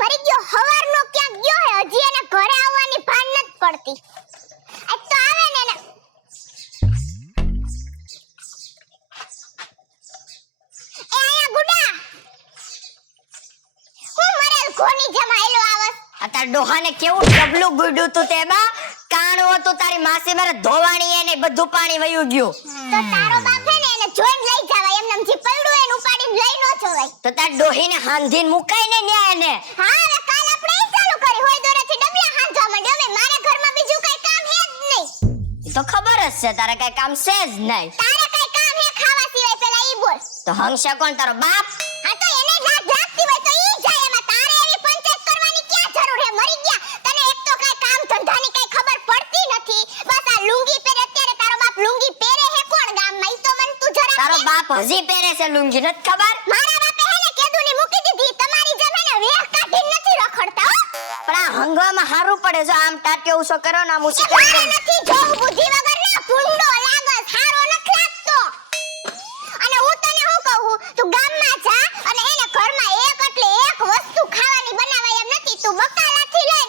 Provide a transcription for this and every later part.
મરી ગયો હવારનો ક્યાં ગયો હે હજી એને ઘરે આવવાની ભાન નથી પડતી આજ તો આવે ને એ આયા ગુડા હું મરેલ ઘોની જેમ આયલો આવસ આ તાર ડોહાને કેવું ડબલું ગુડ્યું તું તેમાં કાણું હતું તારી માસી મારે ધોવાણી એને બધું પાણી વયું ગયું તો તારો બાપ હે ને એને જોઈને લઈ જવાય એમ નમજી પડ્યું એને ઉપાડીને લઈ નો જવાય તો તાર ડોહીને હાંધીને મુકાઈ ને ન્યા એને હા હવે કાલ આપણે ઈ ચાલુ કરી હોય દોરેથી ડબલા હાંધવા માંડ્યો હવે મારા ઘરમાં બીજું કઈ કામ હે જ નહીં તો ખબર જ છે તારે કઈ કામ છે જ નહીં તારે કઈ કામ હે ખાવા સિવાય પેલા ઈ બોલ તો હંગશે કોણ તારો બાપ હા તો એને લાગ લાગતી હોય તો ઈ જાય એમાં તારે એવી પંચાયત કરવાની ક્યાં જરૂર હે મરી ગયા તને એક તો કઈ કામ ધંધાની કઈ ખબર પડતી નથી બસ આ લુંગી પહેરે અત્યારે તારો બાપ લુંગી પહેરે હે કોણ ગામમાં ઈ તો મને તું જરા તારો બાપ હજી પહેરે છે લુંગી નથી ખબર મારા બાપે હે ને કેદુની મૂકી દીધી તમારી જેમ હે ને વેહ કાઢીને નથી રખડતા હો પણ આ હંગવામાં હારું પડે જો આમ ટાટ્યો ઉસો કરો ને આમ ઉસી મારે કરી નથી જોવું બુદ્ધિ વગર ના ભૂંડો લાગસ હારો નથી લાગતો અને હું તને શું કહું તું ગામમાં જા અને એને ઘરમાં એક એટલે એક વસ્તુ ખાવાની બનાવાય એમ નથી તું બકાલાથી લઈ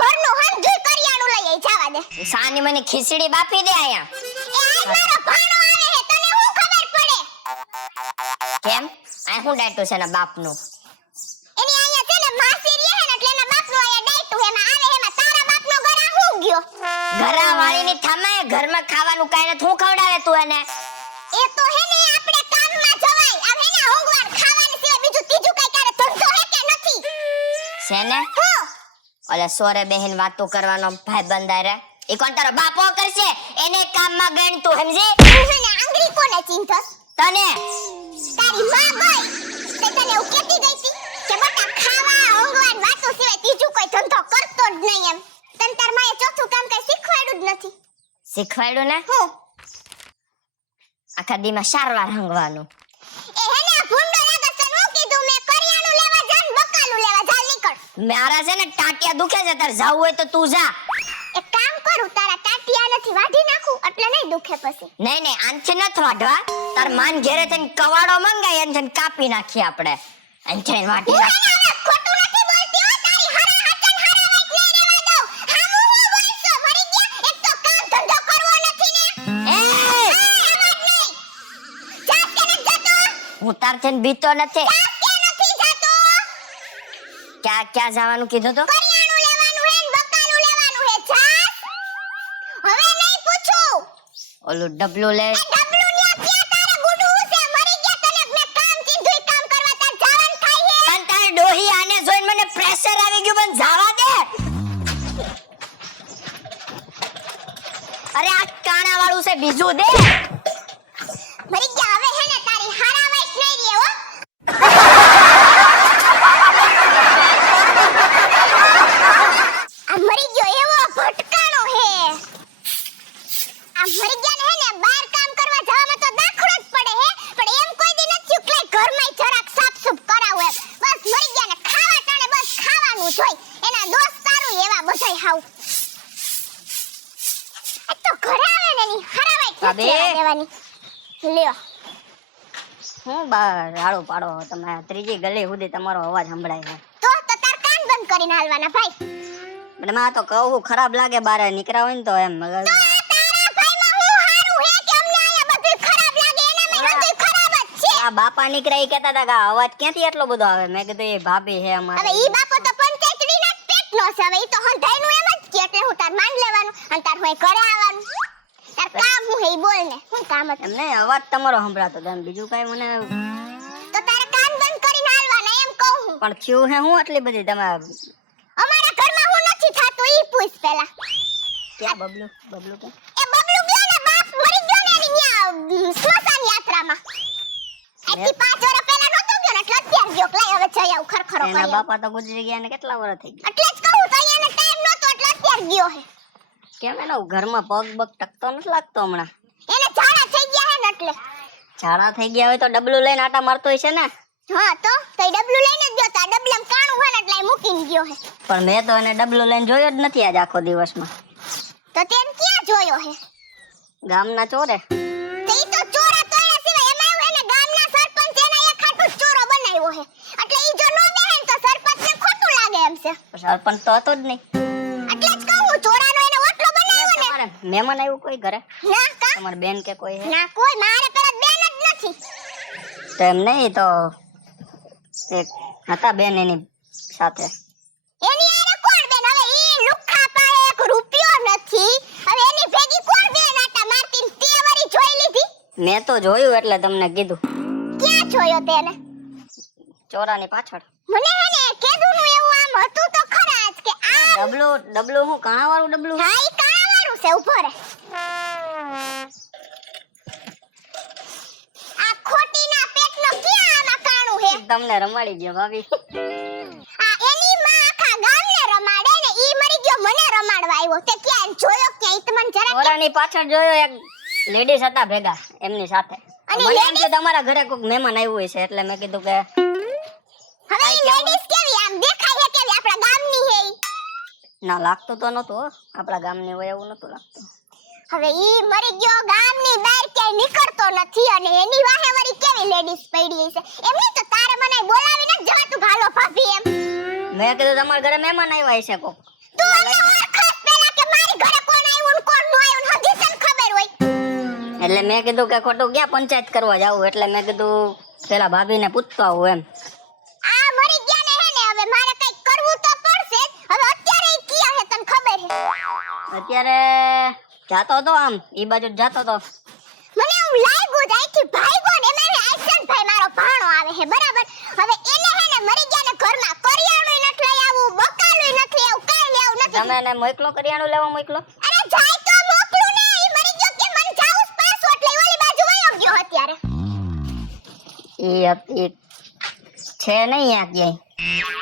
ઘરનું હંધુય કરિયાણું લઈ આઈ જાવા દે સાની મને ખીચડી બાફી દે આયા એ આજ મારો ભાણો આવે હે તને શું ખબર પડે કેમ આ હું ડાટું છે ને બાપનું એની અહીંયા છે ને માસી રહે હે ને એટલે એના બાપનું અહીંયા ડાયટું એમાં આવે એમાં તારા બાપનો ઘર હું ગયો ઘરા વાળીની થામે ઘરમાં ખાવાનું કાઈ ને હું ખવડાવે તું એને એ તો હે ને આપણે કામમાં જવાય આ હે ને હોંગવાન ખાવાની સિવાય બીજું ત્રીજું કઈ તારે ધંધો હે કે નથી છે ને હો ઓલે સોરે બહેન વાતો કરવાનો ભાઈ બંધારે ઈ કોણ તારો બાપો કરશે એને કામમાં ગણ તું સમજી તું હે ને આંગળી કોને ચીંધસ તને તારી માં ગઈ તે તને એવું કહેતી ગઈ હતી કે બટા ખાવા હોંગવાન વાતો સિવાય ત્રીજું કોઈ ધંધો કરતો જ નહીં એમ તને તાર માએ ચોથું કામ કઈ શીખવાડ્યું જ નથી શીખવાડ્યું ને હું આખા દીમાં 4 વાર હંગવાનું એ હે ને ભૂંડો લાગસ તને હું કીધું મેં કરિયાણું લેવા જાન બકાલું લેવા ચાલ નીકળ મારા છે ને ટાટિયા દુખે છે તાર જાવું હોય તો તું જા એક કામ કરું તારા ટાટિયા નથી વાઢી નાખું એટલે નહીં દુખે પછી નહીં નહીં આનથી નથી વાઢવા તાર માન ઘેરે થઈને કવાડો મંગાય અને થઈને કાપી નાખી આપણે આનથી વાટી હું નાખ હે ને હવે ખોટું નથી બોલતી હો તારી હરા હાચન હરા વાઈટ નહીં રહેવા દઉં હામું હું બોલશો મરી ગયા એક તો કામ ધંધો કરવો નથી ને એ જાત કે નથી જતો હું તારથી બીતો નથી જાત કે નથી જતો ક્યાં ક્યાં જવાનું કીધું તો કરિયાણું લેવાનું હે ને બકાલું લેવાનું હે જાત હવે નહીં પૂછું ઓલું ડબલું લે એ ડબલું ન્યા ક્યાં તારે ગુડું છે મરી ગયા તને મેં કામ કીધું કામ કરવા તાર જવાનું થાય હે પણ તારે ડોહી આને જોઈને મને પ્રેશર આવી ગયું પણ જાવા દે અરે આ કાણા વાળું છે બીજું દે મરી ગયા હવે હે ને તારી હારા વાઈટ નહીં રહે હો આ મરી ગયો એવો ભટકાણો હે આ મરી ગયા ને હે ને બહાર કામ કરવા જવામાં તો દાખલો જ પડે હે પણ એમ કોઈ દી નથી કે ઘરમાં જરાક સાફસૂફ કરાવું એમ બસ મરી ગયા ને ખાવા ટાણે બસ ખાવાનું જોઈ એના દોસ્તારું એવા બધાય હાવ આ તો ઘરે આવે ને ની હારા વાઈટ ભાભી. નથી દેવાની લ્યો હું બાર રાડો પાડો તમે ત્રીજી ગલી સુધી તમારો અવાજ સંભળાય છે તો તાર કાન બંધ કરીને હાલવાના ભાઈ પણ માં તો કહું ખરાબ લાગે બારે નીકળ્યા હોય ને તો એમ તો તારા ભાઈમાં હું હારું હે કે અમને આયા બધું ખરાબ લાગે એનામાં બધું ખરાબ જ છે આ બાપા નીકળ્યા ઈ કહેતા હતા કે આ અવાજ ક્યાંથી એટલો બધો આવે મેં કીધું એ ભાભી હે અમારે હવે ઈ બાપો તો પંચાયતડીના પેટનો છે હવે ઈ તો હંધાઈનું એમ જ કે એટલે હું તાર માન લેવાનું અને તાર હોય ઘરે આવવાનું તાર કામ હું હે ઈ બોલ ને હું કામ હતું એમ નહીં અવાજ તમારો સંભળાતો હતો એમ બીજું કઈ મને તો તારે કાન બંધ કરીને હાલવાના એમ કહું હું પણ થયું હે હું આટલી બધી તમે અમારા ઘરમાં હું નથી થાતું ઈ પૂછ પેલા ક્યાં બબલું કે એ બબલું ગયો ને બાપ મરી ગયો ને એની ન્યા સ્મશાન યાત્રામાં આથી 5 વર્ષ પહેલા નતો ગયો ને એટલે અત્યારે ગયો લાય હવે જઈ આવ ખરખરો એના કરી બાપા તો ગુજરી ગયા ને કેટલા વર્ષ થઈ ગયા એટલે જ કહું તો એને ટાઈમ નતો એટલે અત્યારે ગયો હે કેમ એનો ઘરમાં પગ બગ ટકતો નથી લાગતો હમણાં એને ઝાડા થઈ ગયા હે ને એટલે ઝાડા થઈ ગયા હોય તો ડબલું લઈને આટા મારતો હોય છે ને હા તો એ ડબલું લઈને જ ગયો તો આ ડબલામાં કાણું હોય ને એટલે આ મૂકીને ગયો હે પણ મેં તો એને ડબલું લઈને જોયો જ નથી આજ આખો દિવસમાં તો તેમ ક્યાં જોયો હે ગામના ચોરે તો ઈ તો ચોરા તો એના સિવાય એમાં એવું હે ને ગામના સરપંચ એના એક હાટુ ચોરો બનાવ્યો હે એટલે ઈ જો નો બેહે ને તો સરપંચને ખોટું લાગે છે. સરપંચ તો હતો જ નહીં. એટલે જ કહું ચોરાનો એને ઓટલો બનાવ્યો ને. તમારે મહેમાન આવ્યું કોઈ ઘરે? ના કા તમારી બેન કે કોઈ હે? ના કોઈ મારે પેલા બેન જ નથી. તો એમ નહીં તો એક હતા બેન એની સાથે. એની આરે કોણ બેન? હવે ઈ લુખા પાસે એક રૂપિયો નથી. હવે એની ભેગી કોણ બેન આટા મારતી ને તે વળી જોઈ લીધી? મેં તો જોયું એટલે તમને કીધું. ક્યાં જોયો તેને? ચોરાની પાછળ. મને હે ને કેદું નું એવું આમ હતું તો ખરા જ કે આ ડબલું હું કાણા વાળું ડબલું? હા ઈ કાળા વાળું છે ઉભો રે. આ ખોટીના પેટનો ક્યાં આમાં કાણું હે? તમને રમાડી ગયો ભાભી. આ એની માં આખા ગામને રમાડે ને ઈ મરી ગયો મને રમાડવા આવ્યો. તે ક્યાં જોયો ક્યાં? ઈ તમને જરા ચોરાની પાછળ જોયો એક લેડીઝ હતા ભેગા એમની સાથે. અને મને એમ કે તમારા ઘરે કોઈક મહેમાન આવ્યું હશે એટલે મેં કીધું કે હવે ઈ લેડીઝ કેવી આમ દેખાય હે કેવી આપણા ગામની હે ઈ? ના લાગતું તો નતું હો. આપણા ગામની હોય એવું નતું લાગતું. હવે ઈ મરી ગયો ગામની બહાર ક્યાંય નીકળતો નથી અને એની વાહે વળી કેવી લેડીઝ પડી છે. એમની તો તારે મને બોલાવીને જ જવાતું ભાલો ભાભી એમ. મેં કીધું તમારા ઘરે મહેમાન આવ્યા હશે કોક. તું અમને ઓળખસ પેલા કે મારી ઘરે કોણ આવ્યું ને કોણ નો આવ્યું ને હજી તને ખબર હોય. એટલે મેં કીધું કે ખોટું ક્યાં પંચાયત કરવા જાવું એટલે મેં કીધું પેલા ભાભીને પૂછતો આવું એમ. આ મરી ગયા ને હે ને હવે મારે કઈક કરવું તો પડશે જ. હવે અત્યારે ઈ ક્યાં હે તને ખબર હે? અત્યારે જાતો તો આમ ઈ બાજુ જાતો તો. મને એવું લાગ્યું જ આઈથી ભાઈગો ને એમાં આઈસન ભાઈ મારો ભાણો આવે હે બરાબર. હવે એને હે ને મરી ગયા ને ઘરમાં કરિયાણું નથી લઈ આવું બકાલું નથી આવું કાઈ લેવું નથી. તમે એને મોકલો કરિયાણું લેવા મોકલો. અરે જાય તો મોકલું ને ઈ મરી ગયો કે મને જાવું પાછો એટલે ઈ ઓલી બાજુ વયો ગયો અત્યારે. ઈ છે નહીં આ ક્યાંય.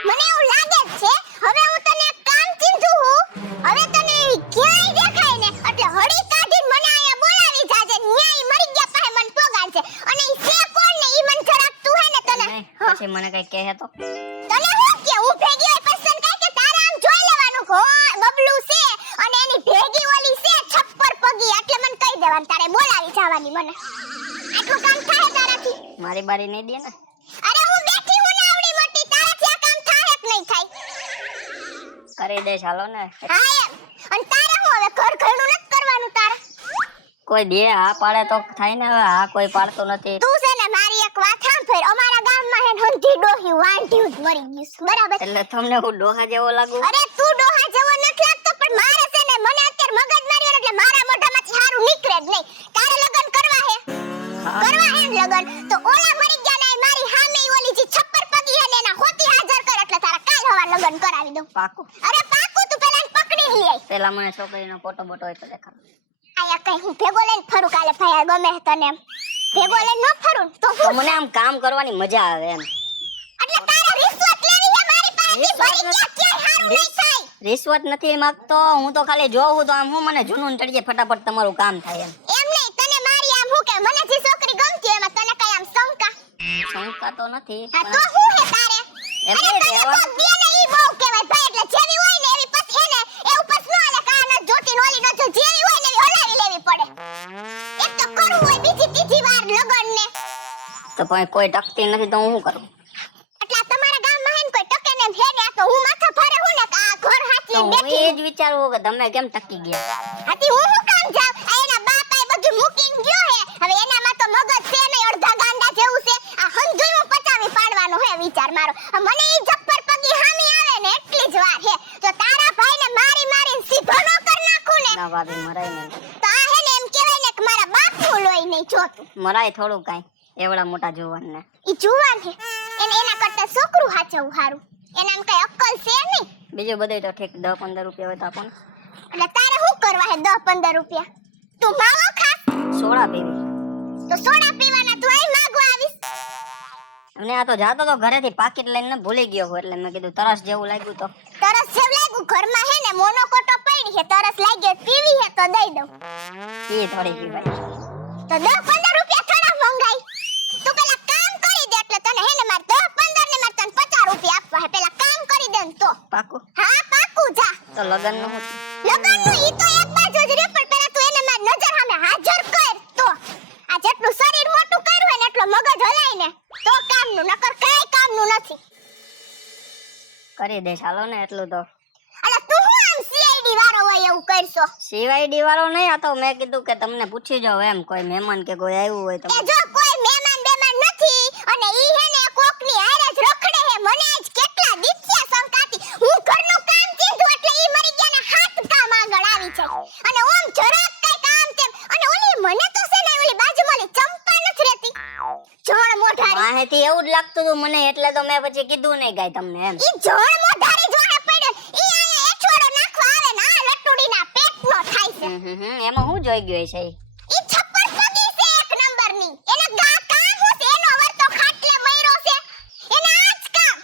મને એવું લાગે જ છે. હવે હું તને એક કામ ચીંધું હું. હવે તને ક્યાંય દેખાય ને એટલે હળી કાઢીને મને અહીંયા બોલાવી જાજે. ન્યાય મરી ગયા પાસે મને પોગાડશે અને ઈ છે કોણ ને ઈ મને જરાક તું હે ને તને નહીં, પછી મને કઈ કહે તો તને હું કે હું ભેગી હોય પછી તને કાંઈ કે તારે આમ જોઈ લેવાનું કે હો બબલું છે અને એની ભેગી ઓલી છે છપ્પર પગી એટલે મને કહી દેવાનું તારે બોલાવી જવાની મને. આટલું કામ થાય તારાથી? મારી બારી નહીં દે ને. અરે હું બેઠી હું ને આવડી મોટી તારાથી આ કામ થાય કે નહીં થાય? કરી દે ચાલો ને. હા એમ. અને તારે હું હવે ઘર ઘરનું નથી કરવાનું તારે? કોઈ દે હા પાડે તો થાય ને. હવે હા કોઈ પાડતો નથી. તું છે ને મારી એક વાત સાંભળ. અમારા ગામમાં હે હંધી ડોહી વાંઢ્યું જ મરી ગયું છે બરાબર. એટલે તમને હું ડોહા જેવો લાગુ? અરે તું ડોહા જેવો નથી લાગતો પણ મારે છે ને મને અત્યારે મગજ માર્યો એટલે મારા મોઢામાંથી સારું નીકળે જ નહીં. તારે લગન કરવા હે? હા. કરવા હે ને લગન તો ઓલા મરી ગયા ને મારી સામે ઈ ઓલી જે છપ્પર પગી હે ને એના હોતી હાજર કર એટલે તારા કાલ હવાર લગન કરાવી દઉં. પાકું. અરે પાકું તું પેલા એને પકડી લઈ આય. પેલા મને છોકરીનો ફોટો બોટો હોય તો દેખાડ. આયા કઈ હું ભેગો લઈને ફરું કાલે ભાઈ ગમે તને એમ. ભેગો લઈને ન ફરું તો તો હું મને આમ કામ કરવાની મજા આવે એમ. એટલે તારે રિશ્વત લેવી છે મારી પાસેથી ભરી ગયા ક્યાંય હારું નહીં થાય. રિશ્વત નથી માંગતો હું તો ખાલી જોઉં તો આમ હું મને જૂનું ચડીએ ફટાફટ તમારું કામ થાય એમ. એમ નહીં તને મારી આમ હું કે મને જે છોકરી ગમતી હોય એમાં તને કઈ આમ શંકા? શંકા તો નથી. હા તો હું હે તારે? એમ અરે નહીં તને રહેવાનું. કોક દે ને ઈ બહુ કહેવાય ભાઈ એટલે જેવી હોય ને એવી પછી એને એવું પછી ન આલે કે આ ન જોતી ને ઓલી ન જો જેવી હોય ને એવી હલાવી લેવી પડે. એક તો કરવું હોય બીજી ત્રીજી વાર લગન ને. તો પણ કોઈ ટકતી નથી તો હું શું કરું? એટલે આ તમારા ગામમાં હે ને કોઈ ટકે ને એમ હે ને આ તો હું માથા ફરે હું ને કે આ ઘર તો હાચી હું બેઠી એ જ વિચારું કે તમે કેમ ટકી ગયા. આથી હું શું કામ જાવ? આ એના બાપ આ બધું મૂકીને ગયો હે. હવે એનામાં તો મગજ છે નહીં અડધા ગાંડા જેવું છે. આ હંધુય હું પચાવી પાડવાનો હે વિચાર મારો. મને ઈ જપ્પર પગી હામી આવે ને એટલી જ વાર હે. તો તારા ભાઈને મારી મારીને સીધો ન કર નાખું ને ના ભાભી મરાય ને. તો આ હે ને એમ કહેવાય ને કે મારા બાપનું લોહી નહીં જોતું. મરાય થોડું કાંઈ એવડા મોટા જુવાન ને. ઈ જુવાન હે એને એના કરતા છોકરું હાચવું હારું. એનામાં કઈ અક્કલ છે નહીં. બીજું બધું તો ઠીક 10-15 રૂપિયા હોય તો આપો ને. એટલે તારે શું કરવા હે 10-15 રૂપિયા? તું માવો ખાસ સોડા પીવી. તો સોડા પીવાના તું અહીં માંગવા આવીશ? અને આ તો જાતો તો ઘરેથી પાકીટ લઈને ભૂલી ગયો હોય એટલે મેં કીધું તરસ જેવું લાગ્યું તો. તરસ જેવું લાગ્યું ઘરમાં હે ને મોનોકોટો પડી છે તરસ લાગી પીવી હે તો દઈ દઉં. એ થોડી પીવાય. તો 10-15 રૂપિયા થોડા મંગાઈ. તું પેલા કામ કરી દે એટલે તને હે ને માર 10-15 ને માર તને 50 રૂપિયા આપવા હે. પેલા કામ કરી દે ને તો. પાકું. હા પાકું જા. તો લગન નું લગનનું ઈ તો એક બાજુ જ રે પણ પેલા તું એને માર નજર સામે હાજર કર તો. આ જેટલું શરીર મોટું કર્યું હોય ને એટલો મગજ હલાય ને તો કામનું નકર કાઈ કામનું નથી. કરી દે ચાલો ને એટલું તો. અલા તું હું આમ સીઆઈડી વાળો હોય એવું કરશો? સીવાયડી વાળો નહીં, આ તો મેં કીધું કે તમને પૂછી જાવ એમ, કોઈ મહેમાન કે કોઈ આવ્યું હોય તો. એ જો કોઈ મહેમાન બેમાન નથી અને ઈ હે ને કોકની હારે જ રખડે હે. મને આજ કેટલા દીથ્યા સંકાતી. હું ઘરનું કામ કીધું એટલે ઈ મરી ગયા ને હાથ કામ આગળ આવી છે. અને ઓમ જરાક કઈ કામ તેમ. અને ઓલી મને તો છે ને ઓલી બાજુમાં ઓલી ચંપા નથી રહેતી, જણ મોઢારી. વાહેથી એવું જ લાગતું હતું મને, એટલે તો મેં પછી કીધું નહીં કાંઈ તમને એમ. ઈ જણ મોઢારી જોડે પડ્યો. ઈ આયા એઠવાડો નાખવા આવે ને આ લટુડીના પેટનો થાય છે. એમાં હું જોઈ ગયો છે? ઈ છપ્પર પગી છે એક નંબરની. એને કામ હું છે એનો વર તો ખાટલે મયરો છે. એને આજ કામ.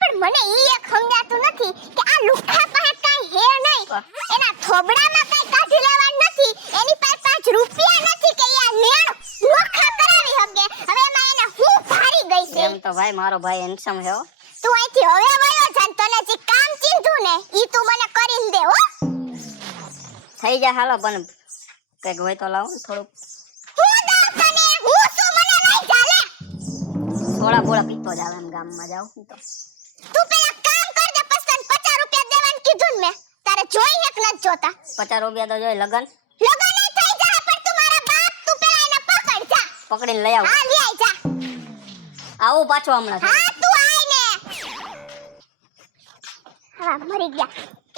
પણ મને ઈ એક સમજાતું નથી કે આ લુખા પાસે કાઈ હે નહીં. એના થોબડામાં કાઈ કાઢી લેવાનું નથી. એની પાસે 5 રૂપિયા નથી કે ઈ આ નેણ નોખા કરાવી હકે. હવે એમાં એને હું ભારી ગઈ છે. એમ તો ભાઈ મારો ભાઈ હેન્ડસમ છે હો. તું અહીંથી હવે વયો જા. તને જે કામ કીધું ને ઈ તું મને કરીને દે હો. થઈ જાય હાલો, પણ કઈક હોય તો લાવો ને થોડુંક. હું દઉં તને. હું શું મને નહીં ચાલે. થોડા બોળા પીતો જાવ એમ, ગામમાં જાવ તો. તું પેલા કામ કર દે પછી તને 50 રૂપિયા દેવાનું કીધું ને મેં. તારે જોઈ એક નથી જોતા. 50 રૂપિયા તો જોઈ લગન. લગન નહીં થઈ જા પણ તું મારા બાપ તું પેલા એને પકડ જા. પકડીને લઈ આવ. હા લઈ આઈ જા. આવું પાછો હમણાં. હા તું આય ને. હા મરી ગયા.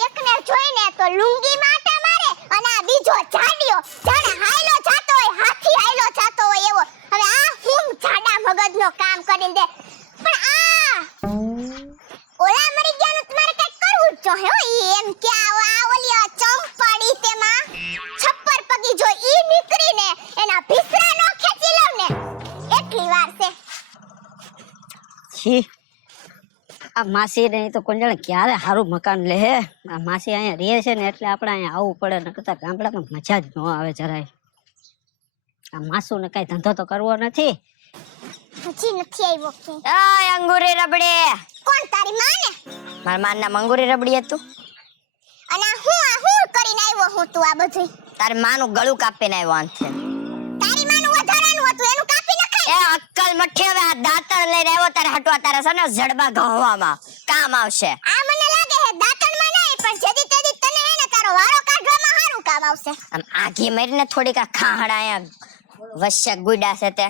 એકને જોઈને તો લુંગી માટા મારે અને આ બીજો જાડિયો જાણે હાયલો જાતો હોય, હાથી હાયલો જાતો હોય એવો. હવે આ હું જાડા મગજનો કામ કરીને દે. પણ આ ઓલા મરી ગયાનું તમારે કઈ કરવું જ જોઈએ હો. ઈ એમ કે આ ઓલી ચંપાડી તેમાં છપ્પર પગી જો ઈ નીકળીને એના ભીસરા નો ખેંચી લઉં ને એટલી વાર છે. છી, આ માસી ને તો કોણ જાણે ક્યારે સારું મકાન લે હે. આ માસી અહીંયા રહે છે ને એટલે આપણે અહીંયા આવવું પડે, ન કરતા ગામડામાં મજા જ ન આવે જરાય. આ માસુ ને કઈ ધંધો તો કરવો નથી. હજી નથી આવ્યો કે? આય અંગુરી રબડી. કોણ તારી માં ને? મારા માન નામ અંગુરી રબડી હતું. અને આ હું કરીને આવ્યો હું તું આ બધું? તારી માનું ગળું કાપીને આવ્યો આંથે. તારી માનું વધારાનું હતું એનું કાપી નખાય. એ અક્કલ મઠી, હવે આ દાંતણ લઈને આવ્યો તારે હટવા, તારે છે ને જડબા ઘવામાં કામ આવશે. આ મને લાગે હે દાંતણમાં નહીં પણ જેદી તેદી તને હે ને તારો વારો કાઢવામાં સારું કામ આવશે. આમ આઘી મારીને થોડીક આ ખાહડા અહીંયા વશ્ય ગુડા છે તે.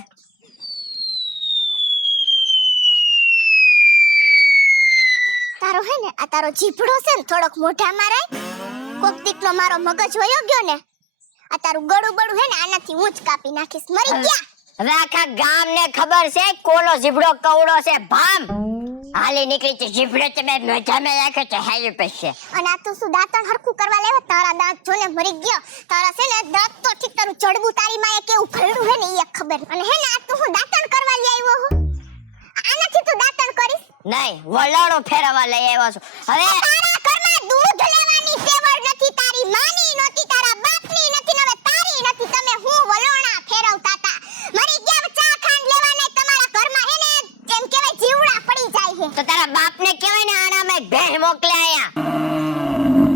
તારો હે ને આ તારો જીભડો છે ને થોડોક મોઢામાં રાખ. કોક દીકનો મારો મગજ વયો ગયો ને આ તારું ગળું બળું હે ને આનાથી હું જ કાપી નાખીશ. મરી ગયા. હવે આખા ગામને ખબર છે કોનો જીભડો કવડો છે. ભામ હાલી નીકળી છે જીભડો છે બે મજામાં રાખે છે હાઈ પૈસે. અને આ તું શું દાંતણ હરખું કરવા લેવા? તારા દાંત જોને મરી ગયો. તારા છે ને દાંત તો ઠીક તારું જડબું તારી માએ કેવું ભરડું હે ને ઈ ખબર. અને હે ને આ તું હું દાંતણ કરવા લઈ આવ્યો હું? આનાથી તું દાંતણ કરીશ? નહીં, વલાડો ફેરવા લઈ આવ્યો છું. હવે તારા ઘરમાં દૂધ લેવાની સેવડ નથી, તારી માની નથી, તારા બાપની નથી, હવે તારી નથી. તમે હું વલોણા ફેરવતા તા. મરી ગયા ચા ખાંડ લેવા નહીં તમારા ઘરમાં હે ને એમ કહેવાય જીવડા પડી જાય છે. તો તારા બાપને કહેવાય ને આનામાં ભેહ મોકલે અહીંયા.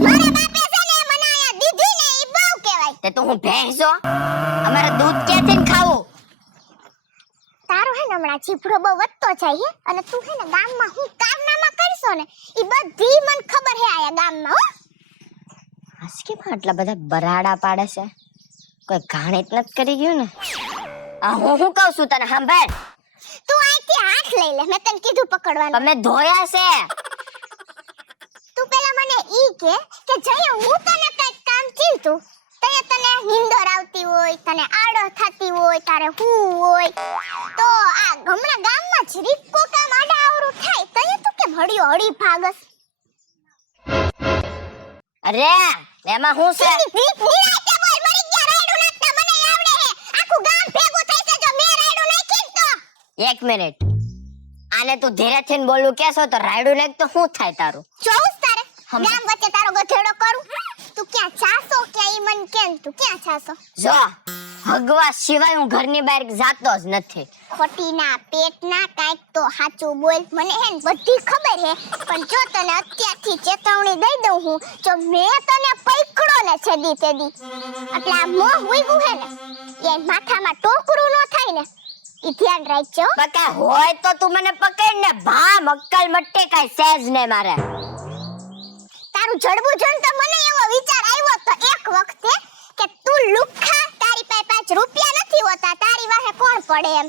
મારા બાપે છે ને મને આયા દીધી ને ઈ બહુ કહેવાય. તે તું હું ભેંસો? અમારે દૂધ ક્યાંથી ખાવું? તારો હે ને હમણાં જીભડો બહુ વધતો જાય હે. અને તું હે ને ગામમાં હું કારનામા કરશો ને ઈ બધી મને ખબર હે આયા ગામમાં હો. આસકીમાં આટલા બધા બરાડા પાડે છે, કોઈ ઘાણીત નથી કરી ગયું ને? આ હું કહું છું તને સાંભળ. તું અહીંથી હાથ લઈ લે. મેં તને કીધું પકડવાનું. તમે ધોયા છે. તું પેલા મને ઈ કે જઈએ હું તને કઈક કામ કીધું તને નીંદર આવતી હોય, તને આડો થતી હોય, તારે હું હોય તો આ હમણાં ગામમાં જરીક કોકામ આડા આવરું થાય તને તું કેમ હળિયો હળી ભાગસ? અરે એમાં હું છે? નિરાતે બોલ. મરી ગયા રાયડું નાખતા મને આવડે હે. આખું ગામ ભેગું થઈ છે જો મે રાયડું નાખીન તો. એક મિનિટ, આને તું ધીરેથી બોલવું કેસો તો રાયડું નાખ તો શું થાય તારું? જોઉસ તારે ગામ વચ્ચે તારો ગધેડો કરું. તું ક્યાં ચાસો ક્યાં ઈ મન કેમ તું ક્યાં ચાસો? જો હગવા સિવાય હું ઘરની બહાર જાતો જ નથી. ખોટીના પેટના કાંઈક તો સાચું બોલ. મને હે ને બધી ખબર હે પણ જો તને અત્યારથી ચેતવણી દઈ દઉં હું જો મેં તને પકડો ને છેદી તેદી એટલે આ મોહ ઉઈગું હે ને એ માથામાં ટોકરું ન થાય ને ઈ ધ્યાન રાખજો. બકા હોય તો તું મને પકડ ને ભા મક્કલ મટ્ટે કાઈ સેજ ને મારે. તારું જડબું જોઈને તો મને એવો વિચાર આવ્યો તો એક વખતે કે તું લુખ્ખા, તારી પાસે 5 રૂપિયા નથી હોતા, તારી વાહે કોણ પડે એમ.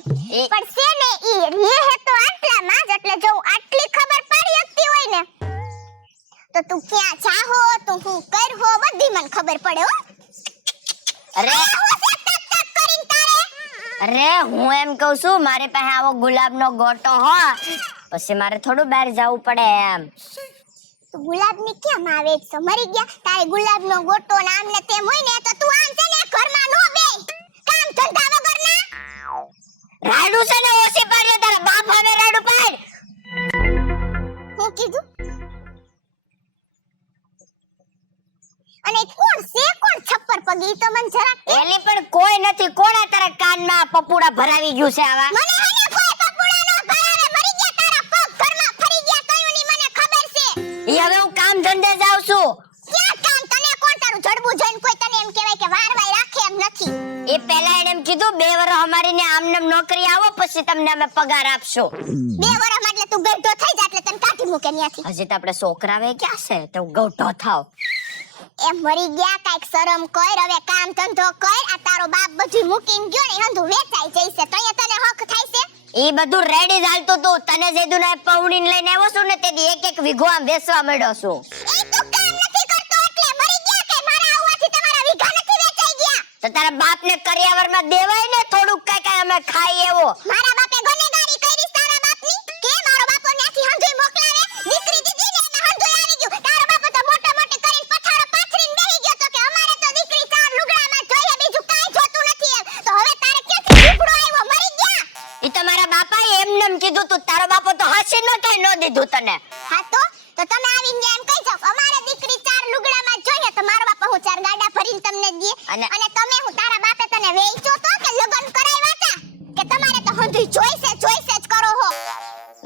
પણ છે ને ઈ રહે તો આટલામાં જ, એટલે જો આટલી ખબર પડી શકતી હોય ને તો તું ક્યાં જાહો, તું શું કરહો, બધી મને ખબર પડે હો. અરે અરે હું એમ કહું છું મારી પાસે આવો ગુલાબનો ગોટો હો પછી મારે થોડું બહાર જવું પડે એમ. તું ગુલાબની કેમ આવે છે? મરી ગયા તારે ગુલાબનો ગોટો ને આમ ને તેમ હોય ને તો તું આમ છે ને ઘરમાં નો બેય, કામ ધંધા વગરના. રાડું છે ને ઓછી પાડ્યો તારા બાપ હવે રાડું પાડ. હું કીધું? અને કોણ છે, કોણ છપ્પર પગી તો મને જરાક એલી પણ કોઈ નથી. કોણે તારા કાનમાં પપુડા ભરાવી ગયું છે આવા? મને હેને કોઈ પપુડા નો ભરાવે. મરી ગયા તારા પગ ઘરમાં ફરી ગયા કયું ની મને ખબર છે. ઈ હવે હું કામ ધંધે જાઉં છું. ક્યાં કામ? તને કોણ તારું જડબું જોઈને કોઈ તને એમ કહેવાય કે વારવાય રાખે એમ નથી. એ પહેલા એને એમ કીધું 2 વર્ષ અમારીને આમનેમ નોકરી આવો પછી તમને અમે પગાર આપશું. 2 વર્ષ એટલે તું ગઢો થઈ જા એટલે તને કાઢી મૂકે ન્યાથી. હજી તો આપણે છોકરાવે ક્યાં છે તો ગૌઠો થાવ. એ મરી ગયા, કાઈક શરમ કર, હવે કામ ધંધો કર. આ તારો બાપ બધું મૂકીને ગયો ને હંધું વેચાઈ જઈશે તો અહીંયા તને હક થાય છે. ઈ બધું રેડી જ હાલતું તું. તને જેદુને પૌણીને લઈને આવ્યો છું ને તેથી એક વીઘો આમ વેચવા મળ્યો છું. એ તું કામ નથી કરતો એટલે મરી ગયા કે મારા આવવાથી તમારા વીઘા નથી વેચાઈ ગયા? તો તારા બાપને કરિયાવરમાં દેવાય ને થોડુંક કાંઈ અમે ખાઈ એવો. મારા બાપે ગુનેગારી કરી તારા બાપની? કે મારો બાપો ન્યાથી હંધુય મોકલાવે? દીકરી દીધી ને એટલે હંધુય આવી ગયું. તારો બાપો તો મોટો મોટો કરીને પથારો પાથરીને બેહી ગયો તો કે અમારે તો દીકરી 4 લુગડામાં જોઈએ, બીજું કાંઈ જોતું નથી એમ. તો હવે તારે ક્યાંથી ઝૂંપડો આવ્યો? મરી ગયા. ઈ તો મારા બાપાએ એમનેમ કીધું તું. તારો બાપો તો હસી ન કાંઈ ન દીધું તને. હા તો તમે આવીને એમ કહી જાવ અમારે દીકરી 4 લુગડામાં જોઈએ તો મારો બાપા હું 4 ગાડા ભરીને તમને દે. અને તમે હું તારા બાપે તને વેચો તો કે લગન કરાવ્યા હતા કે તમારે તો હંધુય જોઈશે જ કરો હો?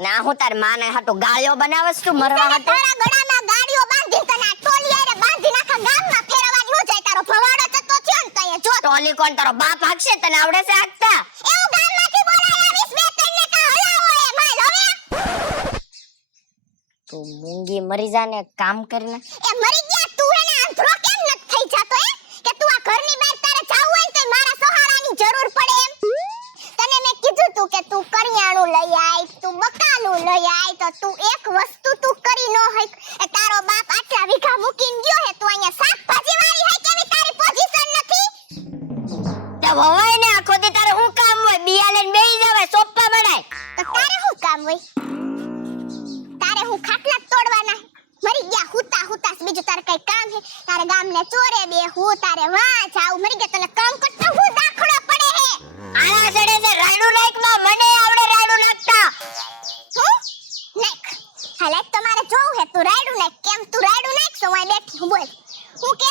ના હું તાર માને હાટુ ગાળ્યો બનાવસ તું મરવા હાટુ. તારા ગળામાં ગાડીઓ બાંધી તને આ ટોલી આરે બાંધી નાખા ગામમાં ફેરવાની હું જાય. તારો ભવાડો જતો થયો ને તઈએ જો. ટોલી કોણ તારો બાપ હાકશે? તને આવડે છે હાકતા? એવું ગામમાંથી બોલાય આવીશ બે તને કા હલાવો એ માલ હવે. તું મૂંગી મરી જા ને કામ કરીને. એ મરી ગયા તું એને આંધળો કેમ ન થઈ જાતો હે કે તું આ ઘરની બહાર તારે જાવું હોય ને તો મારા સહારાની જરૂર પડે એમ. તને મેં કીધું તું કે તું કરિયાણું લઈ આય, તું બકાલું લઈ આય, તો તું એક વસ્તુ તું કરી ન હક. એ તારો બાપ આટલા વીઘા મૂકીને ગયો હે, તું અહીંયા શાકભાજી વાળી હે કેવી તારી પોઝિશન નથી? તે વવાય ને આખો દી તારે હું કામ હોય? બિયા લઈને બેહી જવાય, સોપ્પા બનાય. તો તારે શું કામ હોય? તારે હું ખાટલા જ તોડવાના હે? મરી ગયા હુતા હુતા બીજું તારે કઈ કામ હે? તારે ગામને ચોરે બે હું તારે વાં જાવ. મરી ગયા તને કામ કરતો હું દાખલો પડે હે? આલા સડે છે રાડું નાખમાં. મને આવડે રાડું નાખતા. હું નાખ હાલે તમારે જોવું હે તું રાયડું નાખ. કેમ તું રાયડું નાખ છો? હું બેઠી હું બોલ. હું કે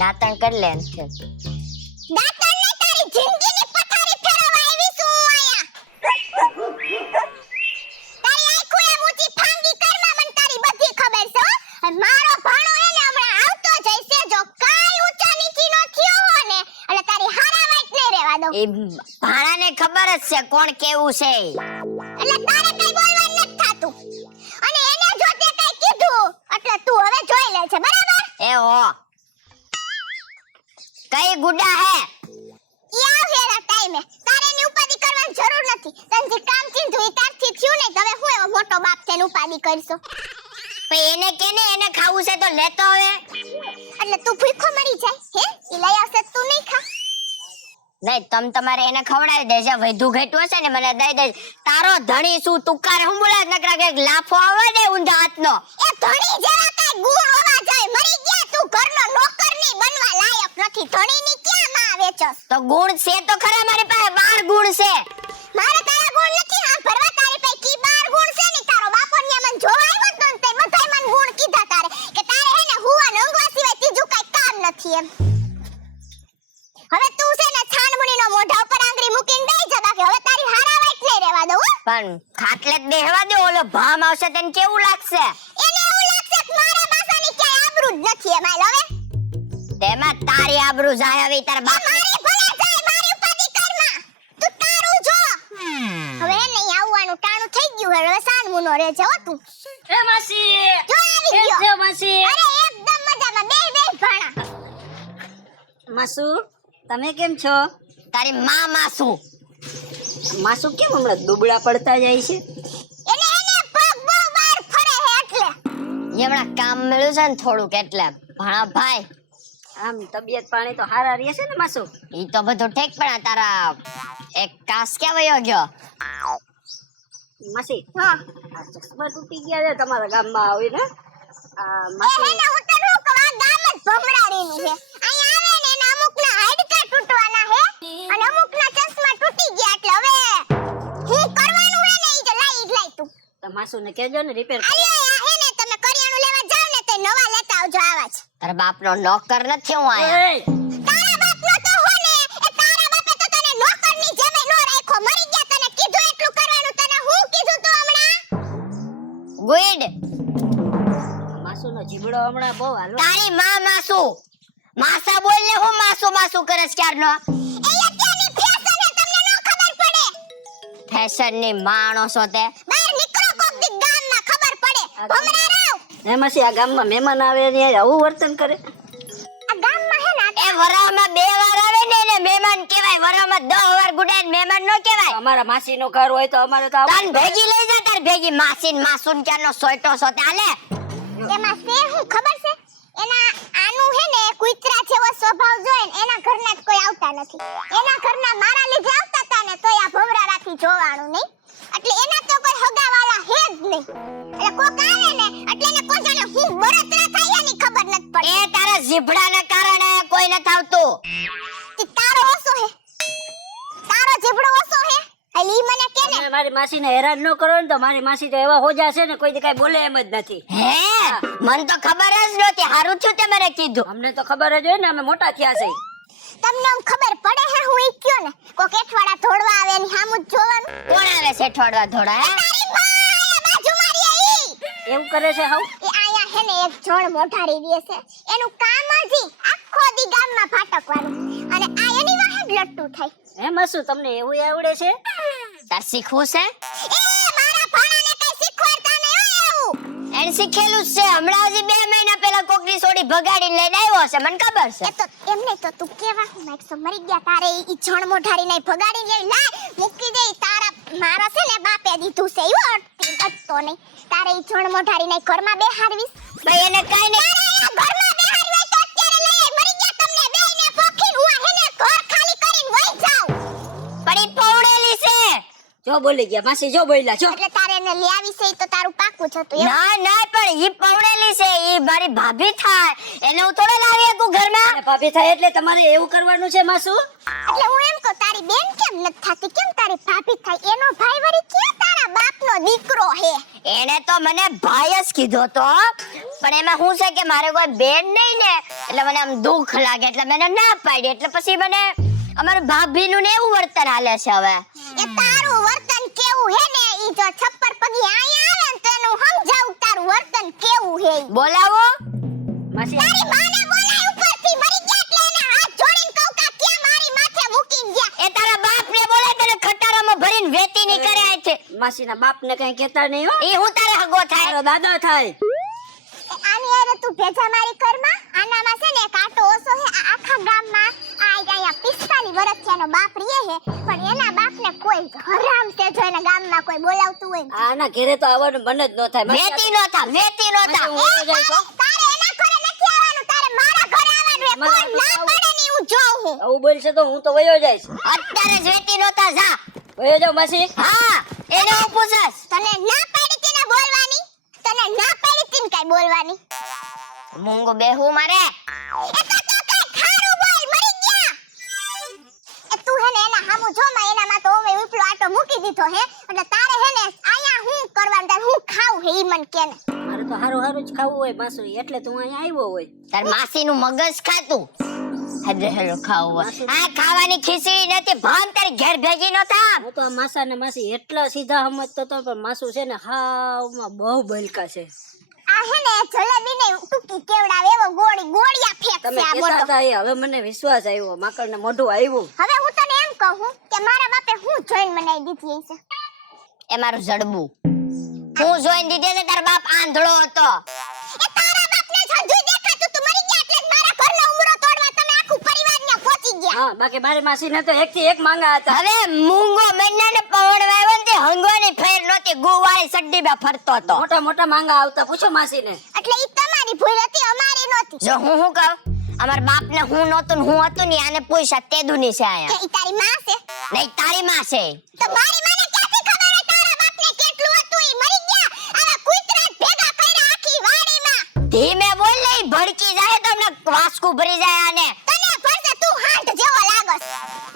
દાંતણ કરી લે એમ છે. દાંતણ ને તારી જિંદગીની પથારી ફેરવવા આવી છું હું આયા. તારી આંખો એ ઊંચી ફાંગી કરમાં મને તારી બધી ખબર છે હો. અને મારો ભાણો હે ને હમણાં આવતો જઈશે જો કાઈ ઊંચા નીચી નો થયો હો ને એટલે તારી હારા વાઈટ નહીં રહેવા દઉં. એ ભાણાને ખબર જ છે કોણ કેવું છે. એટલે તારે કઈ બોલવાનું નથી થાતું. અને એને જો તે કઈ કીધું એટલે તું હવે જોઈ લે છે બરાબર? એ હો કઈ ગુડા હે? ઈ આવહેલા ટાઈમે તારે એની ઉપાધિ કરવાની જરૂર નથી. તને જે કામ ચીંધું ઈ તારથી થયું નહીં. હવે હું એવો મોટો બાપ છે ને ઉપાધિ કરશો? પણ એને કેને એને ખાવું છે તો લેતો હવે. એટલે તું ભૂખો મરી જાય હે? ઈ લઈ આવશે તો તું નહીં ખા? નહીં તમ તમારે એને ખવડાવી દેજે. વૈધું ઘેટું હશે ને મને દઈ દેજે. તારો ધણી શું તુકારે હું બોલે નકરા કે લાફો આવે ને ઊંધા હાથનો. એ ધણી જેવા કાઈ ગુણ હોવા જોઈએ. મરી ગયા તું ઘરનો નોકર નહીં બનવા લાયક નથી. ધણીની ક્યાં માં આવે છે? તો ગુણ છે તો ખરા મારી પાસે 12 ગુણ છે. મારે તારા ગુણ નથી હા ભરવા. તારી પાસે કી 12 ગુણ છે ને? તારો બાપો ને મને જોવા આવ્યો તો ને તે બધાય મને ગુણ કીધા તારે કે તારે હે ને હુવા ને ઊંઘવા સિવાય ત્રીજું કાઈ કામ નથી એમ. હવે તું છે ને છાનમુનીનો મોઢા ઉપર આંગળી મૂકીને બેહી જા. બાકી હવે તારી હારા વાઈટ નહીં રહેવા દઉં હો. પણ ખાટલે જ બેહવા દે. ઓલો ભામ આવશે તને કેવું લાગશે? એને એવું લાગશે કે મારા બાસાની ક્યાંય આબરૂ જ નથી એમ. હાલ હવે તેમાં તારી આબરૂ જાય હવે તારા બાપ. મારી ભલે જાય મારી ઉપાધિ કરમાં. તું તારો ગયું હવે સાન મુનો રહે છે હો તું એ માસી જો આવી કેમ ગયો છો માસી અરે એકદમ મજામાં બે ભાણા માસુ તમે કેમ છો તારી માં માસુ માસુ કેમ હમણાં દુબળા પડતા જાય છે એને પગ બહુ બહાર ફરે હે એટલે હમણાં કામ મળ્યું છે ને થોડુંક એટલે ભણા ભાઈ આમ તબિયત પાણી તો હારા રહે છે ને માસુ ઈ તો બધું ઠીક પણ આ તારા એક કાસ ક્યાં વયો ગયો માસી હા આ ચશ્મા તૂટી ગયા છે તમારા ગામમાં આવીને આ એ માસી હેને હું તને હું કહું, આ ગામ જ ભમરાડીનું છે અહીંયા આવે ને એના અમુકના હાડકા તૂટવાના હે અને અમુકના ચશ્મા તૂટી ગયા એટલે હવે હું કરવાનું હે ને ઈ જો લાઈ તું તો માસુને કહેજો ને રિપેર આલ્યો આ હે ને તમે કરિયાણું લેવા જાવ ને તે નવા લેતા આવજો આવા જ તારા બાપનો નોકર નથી હું આયા તારા બાપનો તો હો ને એ તારા બાપે તો તને નોકરની જેમે નો રાખ્યો મરી ગયા તને કીધું એટલું કરવાનું તને હું કીધું તું હમણાં ગુડ માસુનો જીબડો હમણાં બહુ હાલો તારી માં માસુ માસા બોલ ને હું માસુ માસુ કરસ ક્યારનો એ અત્યારની ફેશન હે તમને નો ખબર પડે ફેશન ની માણસો તે બહાર નીકળો કોક દી ગામમાં ખબર પડે ભમરા રાવ એ માસી આ ગામમાં મહેમાન આવે ને આવું વર્તન કરે આ ગામમાં હે ને એ વરામાં 2 વાર આવે ને એને મહેમાન કહેવાય વરામાં 10 વાર ગુડાઈને મહેમાન નો કહેવાય અમારા માસીનું ઘર હોય તો અમારે તો તાન ભેગી લઈ જા તાર ભેગી માસીન માસુન ક્યારનો સોયટો સોતે હાલે એમાં સે હું ખબર છે એના આનું હે ને કુતરા જેવો સ્વભાવ જોઈને એના ઘરના જ કોઈ આવતા નથી એના ઘરના મારા લીધે આવતા હતા ને તોય આ ભમરા રાથી જોવાનું નહીં એટલે એના તો કોઈ હગાવાલા હે જ નહીં એટલે કોક આવે ને એટલે એને કોઈ જાણે હું બળતરા થાય એની ખબર નથી પડતી એ તારા જીભડાના કારણે કોઈ ન થાવતું કે તારો ઓછો હે તારો જીભડો ઓછો હે એટલે ઈ મને કે ને તમે મારી માસીને હેરાન ન કરો ને તો મારી માસી તો એવા હોજા છે ને કોઈ દી કાંઈ બોલે એમ જ નથી હે મન તો ખબર જ નહોતી હારું થયું તે મને કીધું અમને તો ખબર જ હોય ને અમે મોટા થયા છે તમને આમ ખબર પડે હે હું ઈ કયો ને કોક એઠવાડા ધોડવા આવે એની સામું જ જોવાનું કોણ આવે છે ઠોડવા થોડા હે તારી માં આયા બાજુ મારી ઈ એવું કરે છે હાવ એ આયા હે ને એક જણ મોઢારી દે છે એનું કામ જ ઈ આખો દી ગામમાં ફાટકવાનું અને આ એની વાહે જ લટ્ટુ થાય હે માસુ તમને એવું આવડે છે તાર શીખવું છે એ મારા ભાણાને કઈ શીખવાડતા નહીં હો એવું એને શીખેલું જ છે હમણાં હજી 2 મહિના પહેલા કોકની સોડી ભગાડીને લઈને આવ્યો છે મને ખબર છે એ તો એમને તો તું કેવા હું માઈક મરી ગયા તારે ઈ જણ મોઢારી નહીં ભગાડી લઈ ના મૂકી દે તારા મારા છે ને બાપે દીધું છે ઈ અટતો નહીં તારે ઈ જણ મોઢારી નહીં ઘરમાં બેહાડવીસ ભાઈ એને કાઈ નહીં ઘરમાં બેહાડવી હોય તો અત્યારે લઈ મરી ગયા તમને બેયને પોખીને હું હેને ઘર ખાલી કરીને વઈ જાવ પણ ઈ પૌડેલી છે જો બોલી ગયા માસી જો બોલ્યા છો એટલે તારે એને લઈ આવી છે ઈ તો તારું પાકું જ હતું એમ ના ના પણ ઈ પૌડેલી છે ઈ મારી ભાભી થાય એને હું થોડે લાવી શકું ઘરમાં અને ભાભી થાય એટલે તમારે એવું કરવાનું છે માસુ એટલે હું એમ કહું તારી બેન કેમ નથી થાતી કેમ તારી ભાભી થાય એનો ભાઈ વળી ક્યાં તારા બાપનો દીકરો હે એને તો મને ભાઈ જ કીધો તો પણ એમાં શું છે કે મારે કોઈ બેન નહીં ને એટલે મને આમ દુઃખ લાગે એટલે મેં એને ના પાડી એટલે પછી મને અમારા ભાભીનું ને એવું વર્તન હાલે છે હવે એ તારું વર્તન કેવું હે ને ઈ જો છપ્પર પગી આયા આવે ને તો એનું સમજાવું તારું વર્તન કેવું હે ઈ. બોલાવો માસી તારી માને બોલાય ઉપરથી મરી ગયા એટલે એને હાથ જોડીને કહું કા ક્યાં મારી માથે મૂકીને ગયા એ તારા બાપને બોલે તને ખટારામાં ભરીને વેતી ની કરે છે માસીના બાપને કઈ કહેતા નહીં હો ઈ હું તારે હગો થાય તારો દાદો થાય આની હારે તું ભેજા મારી કરમાં આનામાં છે ને એક આટો ઓછો હે આ આખા ગામમાં આ અહીંયા 45 વર્ષનો બાપ રીએ હે પણ એના બાપને કોઈ હરામ તે જો એના ગામમાં કોઈ બોલાવતું હોય ને. આના ઘરે તો આવવાનું મન જ ન થાય માસી, વેતી નો થા વેતી નો થા હું વયો જઈશ હો. તારે એના ઘરે નથી આવવાનું તારે મારા ઘરે આવવાનું હે મારા કોઈ ના પડે ને હું જોઉં હું આવું બોલશે તો હું તો વયો જઈશ અત્યારે જ વેતી નો થા જા વયો જાવ માસી હા એને હું પૂછસ તને ના પાડી તી ને બોલવાની તને ના પાડી તી ને કઈ બોલવાની મૂંગો બેહું મારે એ તો કઈ ખારું બોલ મરી ગયા એ તું હે ને એના હામું જોમાં એનામાં તો ઓમે ઉપલો આટો મૂકી દીધો હે એટલે તારે હે ને આયા હું કરવાનું તારે હું ખાવું હે ઈ મન કે ને મારે તો હારું હારું જ ખાવું હોય માસુ એટલે તું અહીંયા આવ્યો હોય તાર માસીનું મગજ ખાતું હદે હેલો ખાવું આ ખાવાની ખીચડી નથી ભાન તારી ઘેર ભેગી નો થા હું તો આ માસા ને માસી એટલા સીધા સમજતો હતો પણ માસુ છે ને હાવમાં બહુ બલકા છે આ હે ને જલેબી ને ટૂકી કેવડાવે એવો ગોળિયા ફેંકશે તમે આ કહેતા મોટો હતા એ હવે મને વિશ્વાસ આવ્યો માકડ ને મોઢું આવ્યું હવે હું તને એમ કહું કે મારા બાપે હું જોઈન બનાવી દીધી છે એ મારું જડબું હું જોઈને દીધે છે તારા બાપ આંધળો હતો. એ તારા બાપને જ હજુ દેખાતું તું મરી ગયા એટલે જ મારા ઘરનો ઉમરો તોડવા તમે આખું પરિવારને પહોંચી ગયા. હા બાકી મારી માસીને તો એકથી એક માંગા હતા. હવે મૂંગો મહિનાને પવડવા આવ્યો ને તે હંગવાની ફેર નહોતી, ગુવાળી સડ્ડીમાં ફરતો હતો. મોટા મોટા માંગા આવતા, પૂછો માસીને. એટલે ઈ તમારી ભૂલ હતી અમારી નહોતી. જો હું શું કહું, અમાર બાપને હું નહોતું ને હું હતું ને આને પૂછ્યા તે દુની છે કે આયા. ઈ તારી માં છે નહીં તારી માં છે. તો મારી માને ક્યાંથી ખબર હે તારા બાપને કેટલું હતું ઈ મરી ગયા આવા કૂતરા ભેગા કર્યા આખી વાડીમાં. ધીમે બોલ ને, ઈ ભડકી જાય તો અમને વાસકું ભરી જાય આને. તને ફરસે તું હાંડ જેવો લાગસ.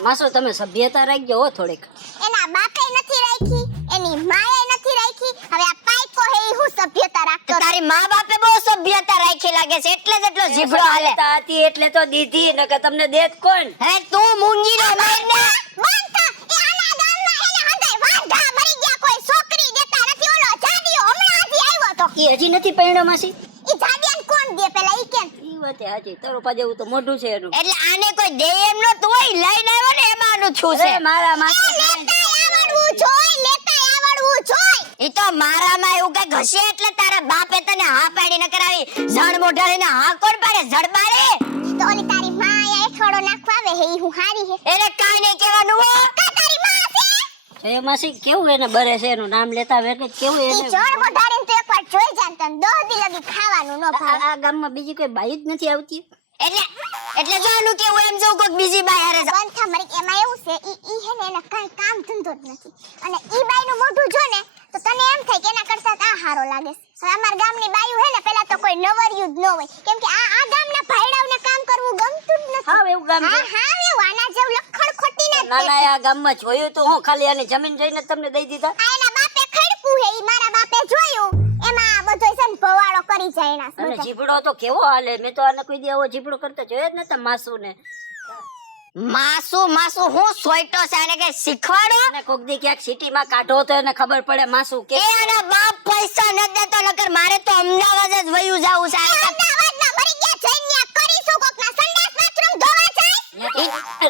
માસુ તમે સભ્યતા રાખજો હો થોડીક. એના બાપે નથી રાખી, એની માએ નથી રાખી, હવે આ પાઈકો હે ઈ હું સભ્યતા તો રાખતો. તારી મા બાપે બહુ સભ્યતા રાખી લાગે છે એટલે જ એટલો જીભડો હાલે. સભ્યતા હતી એટલે તો દીધી, નકર તમને દેત કોણ? હે તું મૂંગીનો મારને. બંધ થા. એ આના ગામમાં એને હંધાય વાંઢા મરી ગયા, કોઈ છોકરી દેતા નથી. ઓલો જાડિયો હમણાં હજી આવ્યો તો. ઈ હજી નથી પરણ્યો માસી? ઈ જાડિયાને કોણ દે પેલા ઈ કેમ? ઈ વાતે હાચી, તરુપા જેવું તો મોઢું છે એનું. એટલે આને કોઈ દે એમ નો તોય લઈને આવ્યો ને એમાંનું છું છે. અરે મારા માસી લેતાય આવડવું જોઈ, લેતાય આવડવું જોઈ. ઈ તો મારામાં એવું કઈ ઘસે એટલે તારા બાપે તને હા પાડી ન કરાવી. જણ મોઢાડીને હા કોણ પાડે? જડબારે. તો ઓલી તારી માં આયા એઠવાડો નાખવા આવે હે ઈ હું હારી હે. એને કાઈ નહીં કહેવાનું હો. કા તારી માં છે? એ માસી કેવું એને બરે છે, એનું નામ લેતા વેગે કેવું ઈ એને. જણ મોઢાડીને તો એકવાર જોઈ જાન તને 10 દી લગી ખાવાનું ન ભાવે. આ ગામમાં બીજી કોઈ બાઈ જ નથી આવતી. એટલે જો આનું કેવું એમ જો કોઈક બીજી બાઈ હારે જા. બંધ થા મરી. એમાં એવું છે ઈ હે ને એને કાઈ કામ ધંધો જ નથી. અને ઈ બાઈનું મોઢું જો ને તો તને એમ થાય કે એના કરતા આ હારો લાગે છે. હવે અમાર ગામની બાયું હે ને પેલા તો કોઈ નવરિયું જ ન હોય, કેમ કે આ ગામના ભાઈડાઓને કામ કરવું ગમતું જ નથી. હા એવું ગામ છે. હા એવું આના જેવું લખણ ખોટી ના ના ના, આ ગામમાં જોયું તો હું ખાલી આની જમીન જોઈને જ તમને દઈ દીધા. આ એના બાપે ખડકું હે ઈ મારા બાપે જોયું, એમાં બધોય છે ને ભવાળો કરી જાય એના અને બધા. જીભડો તો કેવો હાલે, મેં તો આને કોઈ દી આવો જીભડો કરતા જોયો જ નતા માસુને. માસુ હું સોઈટો છે આને કઈ શીખવાડો. અને કોક દી ક્યાંક સિટીમાં કાઢો તો એને ખબર પડે માસુ કે. એ આના બાપ પૈસા ન દેતો નકર મારે તો અમદાવાદ જ વયું જાવું છે. અમદાવાદના મરી ગયા જઈને કરીશું કોકના સંડાસ બાથરૂમ ધોવા જાય.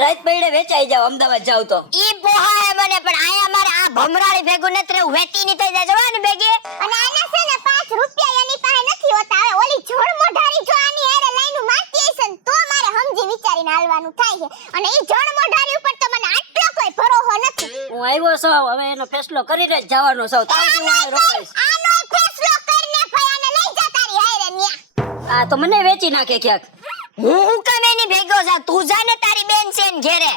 રાત પૈડે વેચાઈ જાવ અમદાવાદ જાવ તો. ઈ પોહાય મને, પણ આયા મારે આ ભમરાળી ભેગું નથી રહેવું. વેતી ની થઈ જાય જવાની ભેગી. અને આના છે ને 5 રૂપિયા એની પાસે નથી હોતા. હવે ઓલી જોડ મોઢારી જો આની હારે લાઈનું મારતી હશે ને તો મારે સમજી વિચારીને હાલવાનું થાય છે. અને ઈ જોડ મોઢારી ઉપર તો મને આટલો કોઈ ભરોસો નથી. હું આવ્યો છું, હવે એનો ફેસલો કરીને જ જવાનો છું. તાવથી હું અહીં રોકાઈશ. આનો ફેસલો કરીને ભાઈ આને લઈ જા તારી હારે ન્યા. આ તો મને વેચી નાખે ક્યાંક. હું કેમ એની ભેગો જા? તું જા ને તારી બેન છે ને ઘેરે.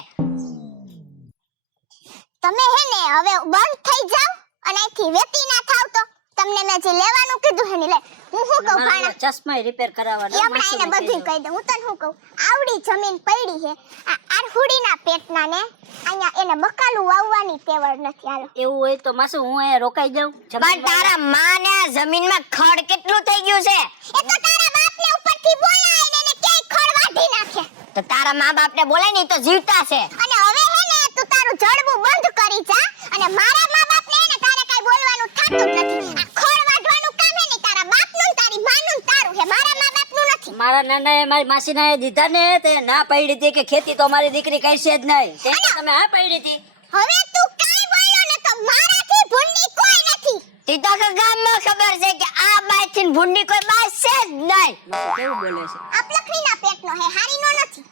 તમે હે ને હવે બંધ થઈ જાવ અને અહીંથી વેતી ના થાવ તો તમને મેં જે લેવાનું કીધું હે ને લે. હું શું કહું ભાણા? ચશ્મા રિપેર કરાવવાનો. એ હમણાં એને બધું કહી દઉં. હું તને શું કહું, આવડી જમીન પડી છે આ આરહુડીના પેટના ને અહીંયા એને બકાલું વાવવાની તેવડ નથી. હાલો એવું હોય તો માસુ હું અહીંયા રોકાઈ જાઉં. પણ તારા માને આ જમીનમાં ખડ કેટલું થઈ ગયું છે? એ તો તારા બાપને ઉપરથી બોલાય ને એને ક્યાંય ખડ વાઢી નાખે. તો તારા મા બાપને બોલાય ને ઈ તો જીવતા છે. અને હવે હે ને તું તારું જડબું બંધ કરી જા. અને મારા મા બાપને એને તારે કાઈ બોલવાનું થાતું જ નથી. આ ખડ વાઢવાનું કામ હે ને તારા બાપનું ને તારી માનું ને તારું છે, મારા મા બાપનું નથી. મારા નાનાએ મારી માસીના એ દીધા ને તે ના પાડી હતી કે ખેતી તો મારી દીકરી કરશે જ નહીં. તે તમે હા પાડી હતી. હવે તું કાઈ બોલ્યો ને તો મારાથી ભૂંડી કોઈ નથી. તી તો આખા ગામમાં ખબર છે કે આ બાઈથી ભૂંડી કોઈ બાઈ છે જ નહીં. કેવું બોલે છે? આ પ્લખણીના પેટનો હે, હારીનો નથી.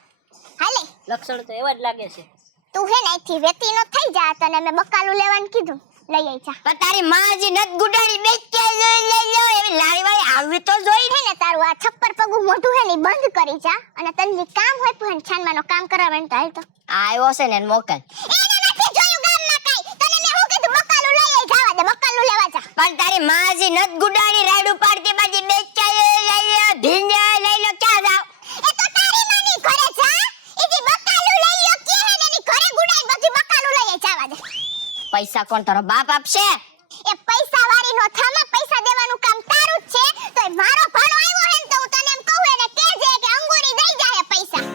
હાલે લક્ષણ તો એવા જ લાગે છે. તું હે ને અહીંથી વેતીનો થઈ જા. તને મેં બકાલું લેવાનું કીધું, લઈ આઈ જા. પણ તારી માં હજી નત ગુડાડી બેચકે લઈ લો એવી લારી વાળી આવી તો જોઈ. હે ને તારું આ છપ્પર પગું મોઢું હે ને ઈ બંધ કરી જા. અને તને જે કામ હોય પણ છાનમાનો કામ કરાવવાનું તો હાલ તો. આવ્યો છે ને એને મોકલ. એને નથી જોયું ગામમાં કાઈ. તને મેં હું કીધું બકાલું લઈ આઈ જાવા દે, બકાલું લેવા જા. પણ તારી માં હજી નત ગુડાડી રાયડું પાડતી બાજી બેચકે લઈ લો ભીંજા લઈ લો ક્યાં જાવ? એ તો તારી માની ઘરે જા. ઈજી બકાલું લઈ લ્યો કે હે ને એની ઘરે ગુડાઈ બધું બકાલું લઈ આઈ જાવા દે. પૈસા કોણ તારો બાપ આપશે? એ પૈસા વાળી નો થામાં પૈસા દેવાનું કામ તારું જ છે. તો મારો ભાણો આવ્યો હે ને તો હું તને એમ કહું એને કહેજે કે અંગૂરી દઈ જાહે પૈસા.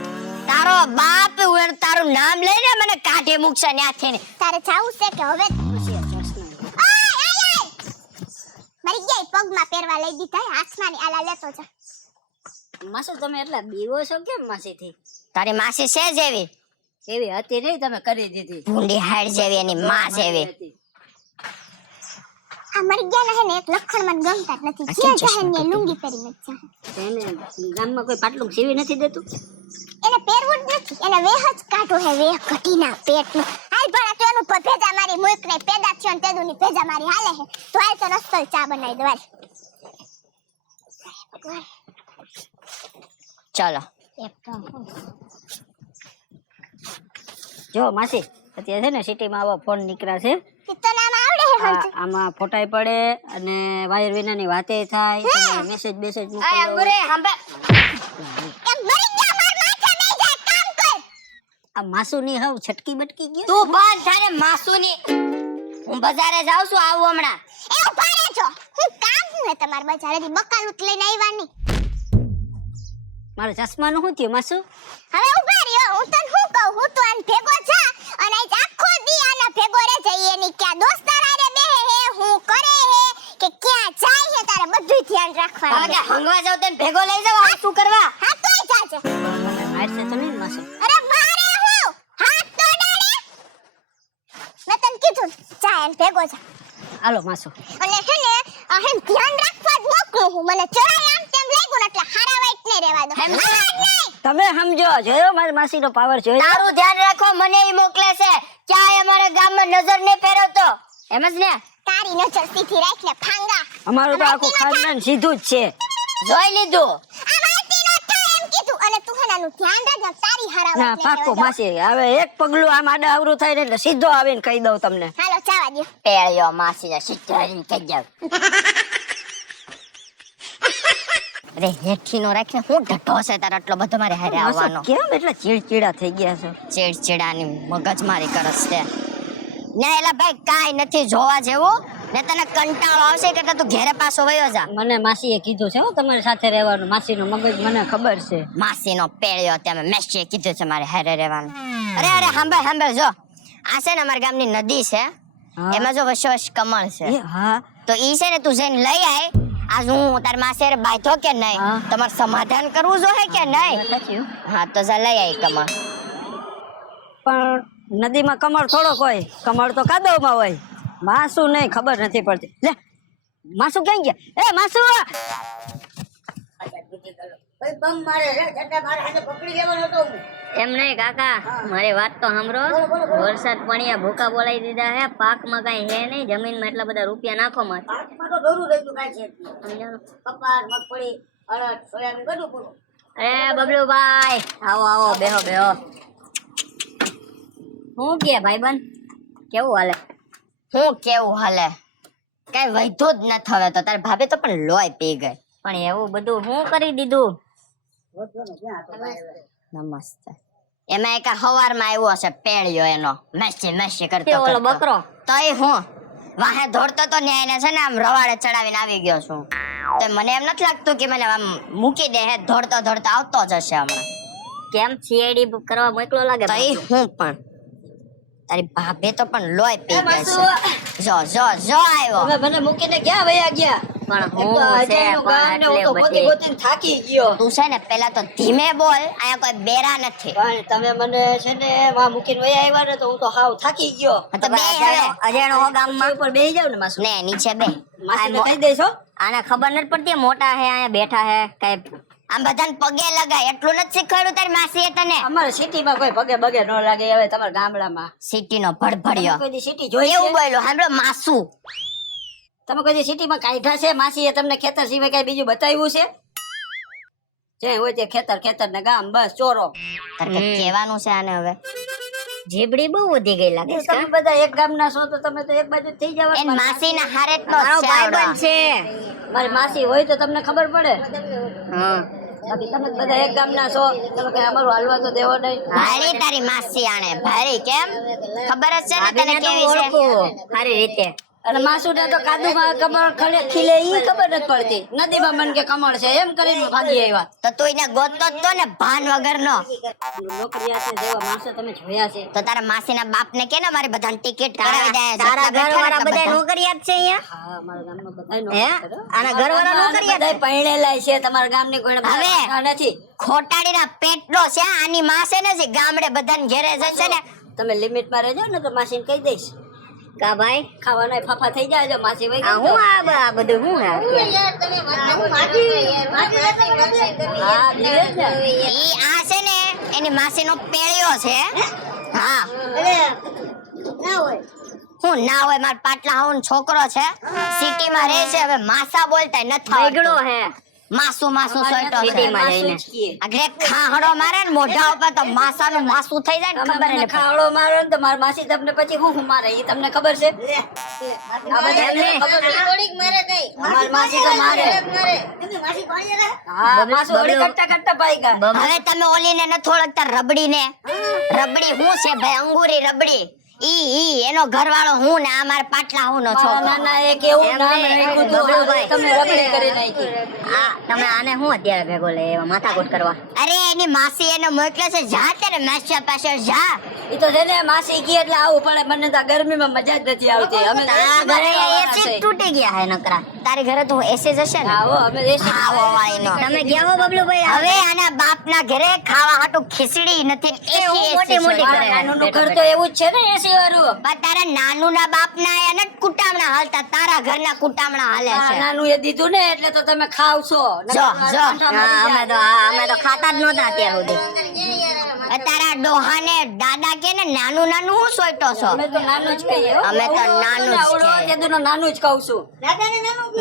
તારો બાપ હું તારું નામ લઈને મને કાઢી મૂકશે ન્યાથી ને. તારે જાવું છે કે હવે આય આય આય મરી ગયા પગમાં પહેરવા લઈ દીધા હે, હાથમાં ની આલા લેતો જા. માસુ તમે એટલા બીવો છો કેમ માસીથી? તારી માસી છે જેવી એવી હતી નહીં, તમે કરી દીધી. ભૂંડી હાડ જેવી એની માં જેવી. આ મરી ગયા હે ને એક લખણમાં ગમતા જ નથી. આ જે કેમ જાહે ચશ્મા ને પહેરી? લુંગી પહેરીને જ જાહે. એને ગામમાં કોઈ પાટલું સીવી નથી દેતું? એને પહેરવું જ નથી. એને વેહ જ કાઢો હે, વેહ ઘટીના પેટનું. હાલ ભણા તો એનું ભેજા મારી મુઈક ને પેદા થયો ને તેદુની ભેજા મારી હાલે હે. તો હાલ તો નસ્તલ ચા બનાવી દો હાલ. ચાલો જો માસી અત્યારે છે ને સિટીમાં આવા ફોન નીકળ્યા છે. તને આમ આવડે હે હંચું? આમાં ફોટાય પડે અને વાયર વિનાની વાતે થાય, મેસેજ મેસેજ આ અંગુરે હાંભે એમ મરી ગયા માર માથે બેહી જાય કામ કર. આ માસુની હાવ છટકી બટકી ગયો. તું બાંધ થાને માસુની. હું બજારે જાઉં છું, આવું હમણાં. એ ઉભા રહેજો. હું કામ હું હે તમાર બજારેથી બકાલુત લઈને આવ્યા ની. મારા ચશ્માનું શું થયું માસુ? હવે ઉભા રહ્યો. હું તને શું કહું, હું તો આન ભેગો જા અને આજ આખો દી આના ભેગો રહે જઈએ ની ક્યાં દોસ્તાર આરે બેહે હે, હું કરે હે કે ક્યાં જાય હે, તારે બધું ધ્યાન હવે રાખવાનું. કે હંગવા જાવ તને ભેગો લઈ જાવ, આ શું કરવા? હા તોય જાજે. મને મારશે તો નહીં ને માસુ? અરે મારે હું હાથ તો ડાળે. મેં તને કીધું જા એન ભેગો જા. હાલો માસુ. અને હે ને હેમ ધ્યાન રાખવા જ મોકલું હું. મને જરાય આમ તેમ લાગ્યું ને એટલે હારા વાઈટ નહીં રહેવા દો. હેમ હા, નહીં. તમે સમજો, જોયો મારી માસીનો પાવર જોયો? તારું ધ્યાન રાખો, મને ઈ મોકલે છે. ક્યાંય અમારા ગામમાં નજર નહીં ફેરવતો. એમ જ ને? તારી નજર સીધી રાખ ને ફાંગા. અમારું તો આખું ખાનદાન સીધું જ છે. જોઈ લીધું. આ વાતી ન થાય એમ કીધું. અને તું હેનાનું ધ્યાન રાખજે, તારી હારા ના વાઈટ નહીં પાક્કું રહેવા દો. માસી, હવે એક પગલું આમ આડા અવરું થાય ને એટલે સીધો આવીને કહી દઉં તમને. હાલો ચાવા દ્યો. પેળ્યો માસીને સિત્તેરીને કહી જાવ. અરે હેઠીનો રાખીને હું ઢઠ્ઠો છે તારે આટલો બધો મારે હારે માસુ, આવવાનો. કેમ એટલા ચીડચીડા થઈ ગયા છો? ચીડચીડાની મગજમારી કરસ છે. ને એલા ભાઈ કાઈ નથી જોવા જેવું. ને તને કંટાળો આવશે કે તું ઘેરે પાછો વયો જા. મને માસીએ કીધું છે હો તમારી સાથે રહેવાનું. માસીનો મગજ મને ખબર છે. માસીનો પેળ્યો તમે મેસીએ કીધું છે મારે હારે રહેવાનું. અરે અરે સાંભળ સાંભળ, જો આ છે ને અમારા ગામની નદી છે, હા. એમાં જો વશોશ કમળ છે. એ હા, તો ઈ છે ને તું જઈને લઈ આય. આજ હું તાર માસે બાંધો કે નહીં, હા. તમારે સમાધાન કરવું જોઈએ કે નહીં? સાચું. હા તો જા લઈ આય કમળ. પણ નદીમાં કમળ થોડોક હોય, કમળ તો કાદવમાં હોય. માસુ નહીં, ખબર નથી પડતી. લે માસુ ક્યાં ગયા? એ માસુ! એમ નહીં કાકા, મારી વાત તો સાંભળો. વરસાદ પાણીયા ભૂકા બોલાવી દીધા હે, પાકમાં કઈ હે નહીં, જમીનમાં એટલા બધા રૂપિયા નાખો મત. અરે બબલુભાઈ, આવો આવો, બેહો બેહો. શું કે ભાઈબંધ, કેવું હાલે? હું કેવું હાલે? કઈ વૈધું જ નથી હવે તો. તારી ભાભી તો પણ લોહી પી ગઈ. પણ એવું બધું હું કરી દીધું? નમસ્તે. એમાં એક હવારમાં આવ્યો હશે પેળ્યો એનો, મેસી મેસી કરતો તે ઓલો કરતો. બકરો. તોય હું વાહે દોડતો તો ને એને છે ને આમ રવાડે ચડાવીને આવી ગયો છું. તો મને એમ નથી લાગતું કે મને આમ મૂકી દે. હે દોડતો દોડતો આવતો જ હશે હમણાં. કેમ સીઆઈડી કરવા મોકલો લાગે? તોય હું પણ તારી ભાભી તો પણ લોહી પી ગઈ છે. જો જો જો આવ્યો. તમે મને મૂકીને ક્યાં વયા ગયા? પણ એક તો હું છે અજાણ્યું ગામ ને હું તો પણ ગોતી આટલી ગોતીને થાકી ગયો. તું છે ને પેલા તો ધીમે બોલ, અહીંયા કોઈ બેરા નથી. પણ તમે મને છે ને વા મૂકીને વયા આવ્યા ને તો હું તો હાવ થાકી ગયો. હા તો બે હવે. અજાણો હો ગામમાં. ઉપર બેસી જાવ ને માસુ. ને નીચે બે. માસીને કહી દેશો. આને ખબર નથી પડતી મોટા હે અહીંયા બેઠા હે કઈ. આમ બધાને પગે લગાય એટલું નથી શીખવાડ્યું તારી માસીએ તને? અમારે સિટીમાં કોઈ પગે બગે ન લાગે. હવે તમારા ગામડામાં સિટીનો ભડભડિયો કોઈ દી સિટી જોઈ એવું છે? બોલ્યો સાંભળો માસુ. તમે કોઈ દી સિટીમાં કાઢ્યા છે? માસીએ તમને ખેતર સિવાય કઈ બીજું બતાવ્યું છે? જે હોય તે ખેતર ખેતર ને ગામ, બસ ચોરો. તારે કંઈક કહેવાનું છે આને હવે? જીબડી બહુ વધી ગઈ લાગે છે. તમે બધા એક ગામના છો તો તમે તો એક બાજુ થઈ એન જવાનું. માસીના હારે જ નો મારો ચાવડો. ભાઈબંધ છે. મારી માસી હોય તો તમને ખબર પડે. હા. બાકી તમે બધા એક ગામના છો, તમે કઈ અમારું હાલવા તો દેવો નહીં. ભારી તારી માસી આણે ભારી કેમ? ખબર જ છે ને તને ભાભીને તો કેવી છે? ઓળખું સારી રીતે. અને માસુને તો કાદુમાં કમળ ખીલે ઈ ખબર નથી પડતી. નદીમાં મન કે કમળ છે એમ કરીને ભાગી આવ્યા. તો તું એને ગોતતો જ તો ને ભાન વગરનો. નોકરિયા છે જેવા માણસો તમે જોયા છે. તો તારા માસીના બાપને કે ને મારી બધાને ટિકિટ કરાવી દે. તારા જેટલા બેઠા ઘરવાળા ને બધા એટલા નોકરિયાત છે અહીંયા. હા, અમારા ગામમાં બધાય હે? નોકરી કરે. આના ઘરવાળા નોકરિયાત છે? બધાય પરણેલા છે. તમારા ગામની કોઈને હવે. બાળા નથી. ખોટાડીના પેટનો છે. આની માસે નથી ગામડે બધાને ઘેરે જશે ને. તમે લિમિટમાં રહેજો ને તો માસીને કહી દઈશ. કા ભાઈ ખાવાના ફાફા થઈ જાય જો માસી વઈ આ હું આ બધું હું હે હા ધીરે છે. ઈ આ છે ને એની માસીનો પેળિયો છે. હા હું ના હોય માર પાટલા હાઉન છોકરો છે સિટીમાં રહે છે હવે માસા બોલતા નથી વેગડો આવડતું. હે માસુ માસુ સોયટો છે સિટીમાં જઈને. માસું જ કીએ. આગળ ખાહડો મારે ને મોઢા ઉપર તો માસાનું માસું થઈ જાય ને તમે ખબર મને નહીં ખાવડો મારો ને તો મારી માસી તમને પછી હું મારે ઈ તમને ખબર છે આ બધા એમને. અમારી માસી તો મારે હા માસુ ઓલી કરતા કરતા પાઈ ગયા હવે તમે ઓલીને નથી ઓળખતા રબડીને રબડી હું છે ભાઈ અંગુરી રબડી ઈ એનો ઘરવાળો હું ને આ મારા પાટલા હું નો છોકરો નાના એક એવું નામ એમને રાખ્યું હતું, બબલુભાઈ. તમે રબડી કરી નાખી આ તમે આને હું અત્યારે ભેગો લે એવા માથાકૂટ કરવા અરે એની માસી એને મોકલે છે જા ત્યારે માસ્ટર પાસે જા ઈ તો છે ને માસી કી એટલે આવું પડે મને તો આ ગરમીમાં મજા જ નથી આવતી અમે તો તારા ઘરે AC એસી તૂટી ગયા હે નકરા તારી ઘરે તો એસી જ હશે ને આવો અમે એસી આવો વાળીનો. તમે ગયા હો બબલુભાઈ હવે આના બાપના ઘરે ખાવા હાટુ ખીચડી નથી એસી મોટી મોટી મારા નાનુનું ઘર તો એવું જ છે ને એસી વાળું પણ તારા નાનુના બાપના એને જ કુટામણા હાલતા તારા ઘરના કુટામણા હાલે આ છે નાનું એ દીધું ને એટલે તો તમે ખાવ છો જો, જો. અમે તો ખાતા જ નહોતા અત્યાર સુધી તારા ડોહાને દાદા કે ને નાનું નાનું હું સોઈટો છો અમે તો નાનું જ કહીએ હો. અમે તો નાનું જ આવડો કહીએ. તેદુનો નાનું જ કહું છું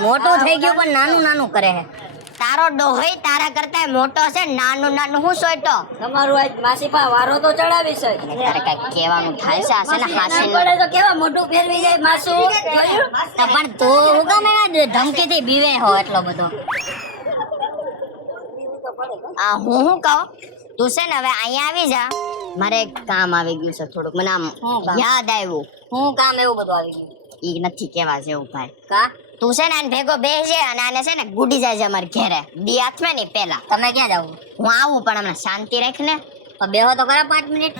મોટું થઈ ગયું પણ નાનું નાનું કરે છે તારો ડોહોય તારા કરતા મોટો છે નાનું નાનું હું સોઈટો તમારું આજ માસી પા વારો તો ચડાવી છે તારે કઈ કહેવાનું થાય છે આ છે ને હાસી પડે તો કેવા મોટું ફેરવી જાય માસુ જોયું પણ તું હું ગમે ધમકીથી બીવે હો એટલો બધો આ હું કહું તું છે ને હવે અહીંયા આવી જા મારે એક કામ આવી ગયું છે થોડુંક મને આમ શું કામ? યાદ આવ્યું હું કામ એવું બધું આવી ગયું ઈ નથી કેવા જેવું ભાઈ કા તું છે ને આને ભેગો બેસજે અને આને છે ને ગુડી જાય છે અમારે ઘેરે દી હાથમાં નહીં પેલા તમે ક્યાં જાવ હું આવું પણ હમણાં શાંતિ રાખ ને તો બેહો તો ખરા 5 મિનિટ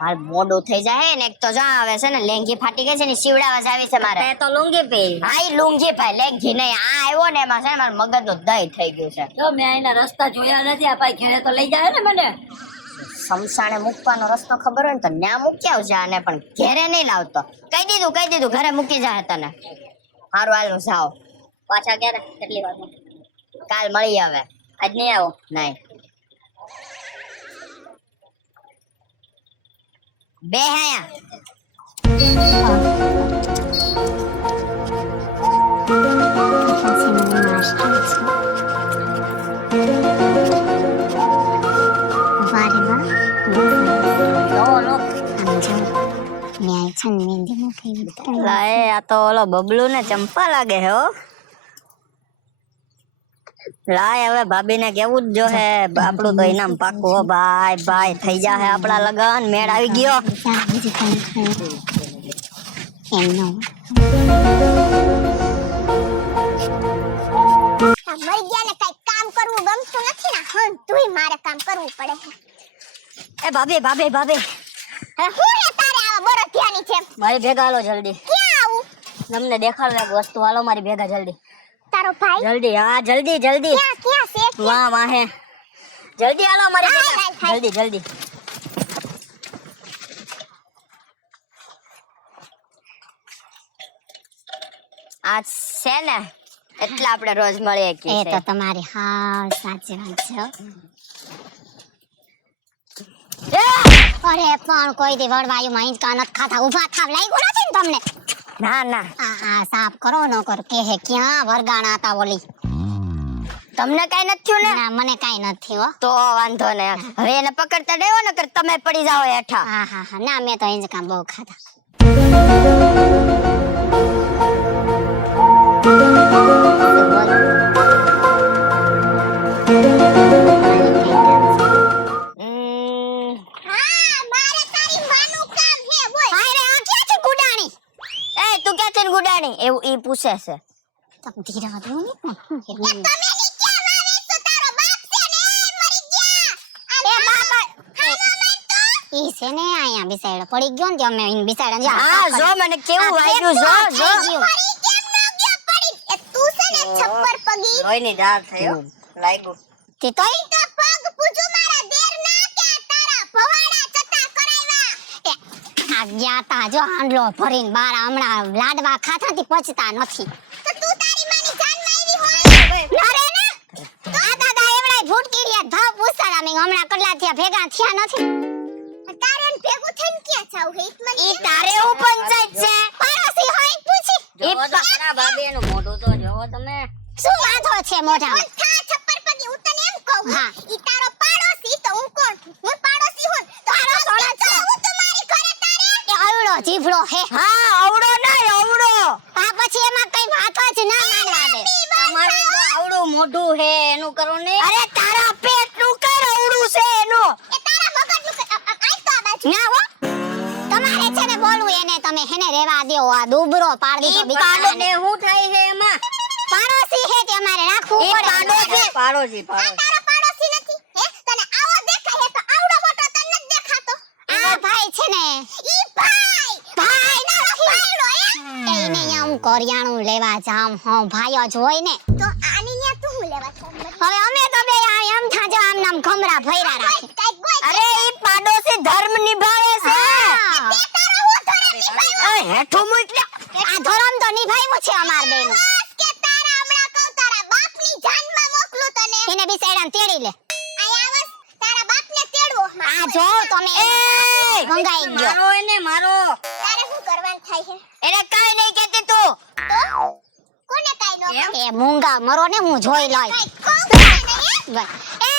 હાલ મોડું થઈ જાય ને એક તો જા આવે છે ને લેંગી ફાટી ગઈ છે ને શિવડાવા જાવી છે મારે તે તો લુંગી પહેરી ભાઈ લુંગી ભાઈ લેંગી નહીં આ આવ્યો ને એમાં છે ને મારા મગજનું દહીં થઈ ગયું છે જો મેં અહીંના રસ્તા જોયા નથી આ ભાઈ ઘરે તો લઈ જાય ને મને સમસાણે મૂકવાનો રસ્તો ખબર હોય ને તો ન્યા મૂકી આવજે આને પણ ઘેરે નહીં લાવતો કહી દીધું ઘરે મૂકી જાય તને હારું હાલ હું જાઓ પાછા ક્યારે કેટલી વારમાં કાલ મળી હવે આજ નહીં આવો નહીં બે હાયા લાય આ તો ઓલો બબલુ ને ચંપા લાગે હે હો લાય હવે ભાભી ને કેવું જ જો હે આપણું તો ઇનામ પાકું હો ભાઈ ભાઈ થઈ જાહે આપણા લગન મેળ આવી ગયો આ મરી ગયા ને કઈ કામ કરવું ગમતું નથી ને હં તુંય મારે કામ કરવું પડે છે એ ભાભી ભાભી ભાભી હવે હું હે તારે આવા બળદિયાની છે મારી ભેગા હાલો જલ્દી ક્યાં આવું તમને દેખાડો એક વસ્તુ હાલો મારી ભેગા જલ્દી તારો ભાઈ જલ્દી હા જલ્દી જલ્દી ક્યાં ક્યાં છે વાહ વાહ હે જલ્દી હાલો મારી હાય, ભેગા હાય, હાય. જલ્દી જલ્દી આ છે ને એટલે આપણે રોજ મળીએ કે એ તો તમારી હા સાચી વાત છે હો. અરે પણ કોઈ દી વળવાયુમાં હિંચકા નથી ખાતા ઊભા થાવ લાગ્યું નથી ને તમને ના ના આ સાફ કરો ન કરો કે હે ક્યાં વરગાણા હતા ઓલી તમને કઈ નથી થયું ને ના મને કાઈ નથી હો તો વાંધો ને હવે એને પકડતા દેવો ને કે તમે પડી જાઓ હેઠા હા હા હા ના મેં તો હિંચકા બહુ ખાધા હા મારે તારી માનું કામ હે બોલ અરે આ ક્યાંથી ગુડાણી એ તું ક્યાં છે ગુડાણી એવું ઈ પૂછે છે તમ ધીરા દો ને પણ તમે ની ક્યાં મારે તો તારો બાપ છે ને મરી ગયા એ બાપા ઈ છે ને આયા બિસાડો પડી ગયો ને તે અમે ઈન બિસાડા જા હા જો મને કેવું વાગ્યું જો જો પડી કેમ ન ગયો પડી એ તું છે ને છપ્પર પગી લોહીની ધાર થયો લાગ્યું તે તોય તો પગ પૂછું મારા દેર ના કે તારા ભવાડા ચતા કરાવ્યા એ ગયા તા જો હાંડલો ભરીને બાર હમણાં લાડવા ખાતાથી પચતા નથી. તો તું તારી માની જાનમાં આવી હોય અરે ને આ દાદા એવડાય ભૂટકીરિયા ભાવ પૂછતા અમે હમણાં કટલા થયા ભેગા થયા નથી. તારે ને ભેગું થઈને ક્યાં જાવ હે ઈ તારે હું પંચાયત છે પાડોશી હોય પૂછી જોવો તો ખરા ભાભી એનું મોઢું તો જોવો તમે. શું વાંધો છે મોઢામાં થા છપ્પર પગી હું તને એમ કહું હા ઈ તારો પાડોશી તો હું કોણ હું પાડોશી હું તો પાડોશી તો હું તમારી ઘરે તારે એ આવડો જીભડો હે હા આવડો નહીં આવડો. આ પછી એમાં કઈ વાત જ ના માનવા દે તમારું જો આવડું મોઢું હે એનું કરો ને. અરે તારા પેટનું કર આવડું છે એનું. એ તારા મગજનું આઈ તો આ બાજુ ના હો તમારે છે ને બોલવું એને તમે હેને રેવા દ્યો આ દુબરો પાડ દીધો ઈ બિચારાને પાડોને હું થાય હે એમાં? પાડોશી હે તે અમારે રાખવું ઈ પડે પાડોશી. પાડોશી આ તારો પાડોશી નથી હે તને આવો દેખાય હે તો આવડો મોટો તને નથી દેખાતો આ ભાઈ છે ને ઈ ભાઈ ના ભાઈડો હે એ ઈને યા હું કરિયાણું લેવા જામ હો ભાઈઓ જ હોય ને તો આની ન્યા તું હું લેવા જામ હવે અમે તો બે એમ થાજો આમ નામ ખમરા ભૈરા રાખી અરે ઈ પાડોશી ધર્મ નિભાવે છે. તે તારો હું ધરમ નિભાવ્યો એ હેઠું મૂક લે. આ ધરમ તો નિભાવ્યો છે અમાર બેનું કે તારા હમણાં કહું તારા બાપની જાનમાં મોકલું તને એને બિસાડાને તેડી લે આયા આવસ તારા બાપને તેડવો આ જો તમે મંગાઈ ગયો મારો એને મારો. તારે શું કરવાનું થાય છે એને કાઈ નહીં કહેતી તું. તો કોને કાઈ નો એમ? એ મૂંગા મરો ને હું જોઈ લઈ એ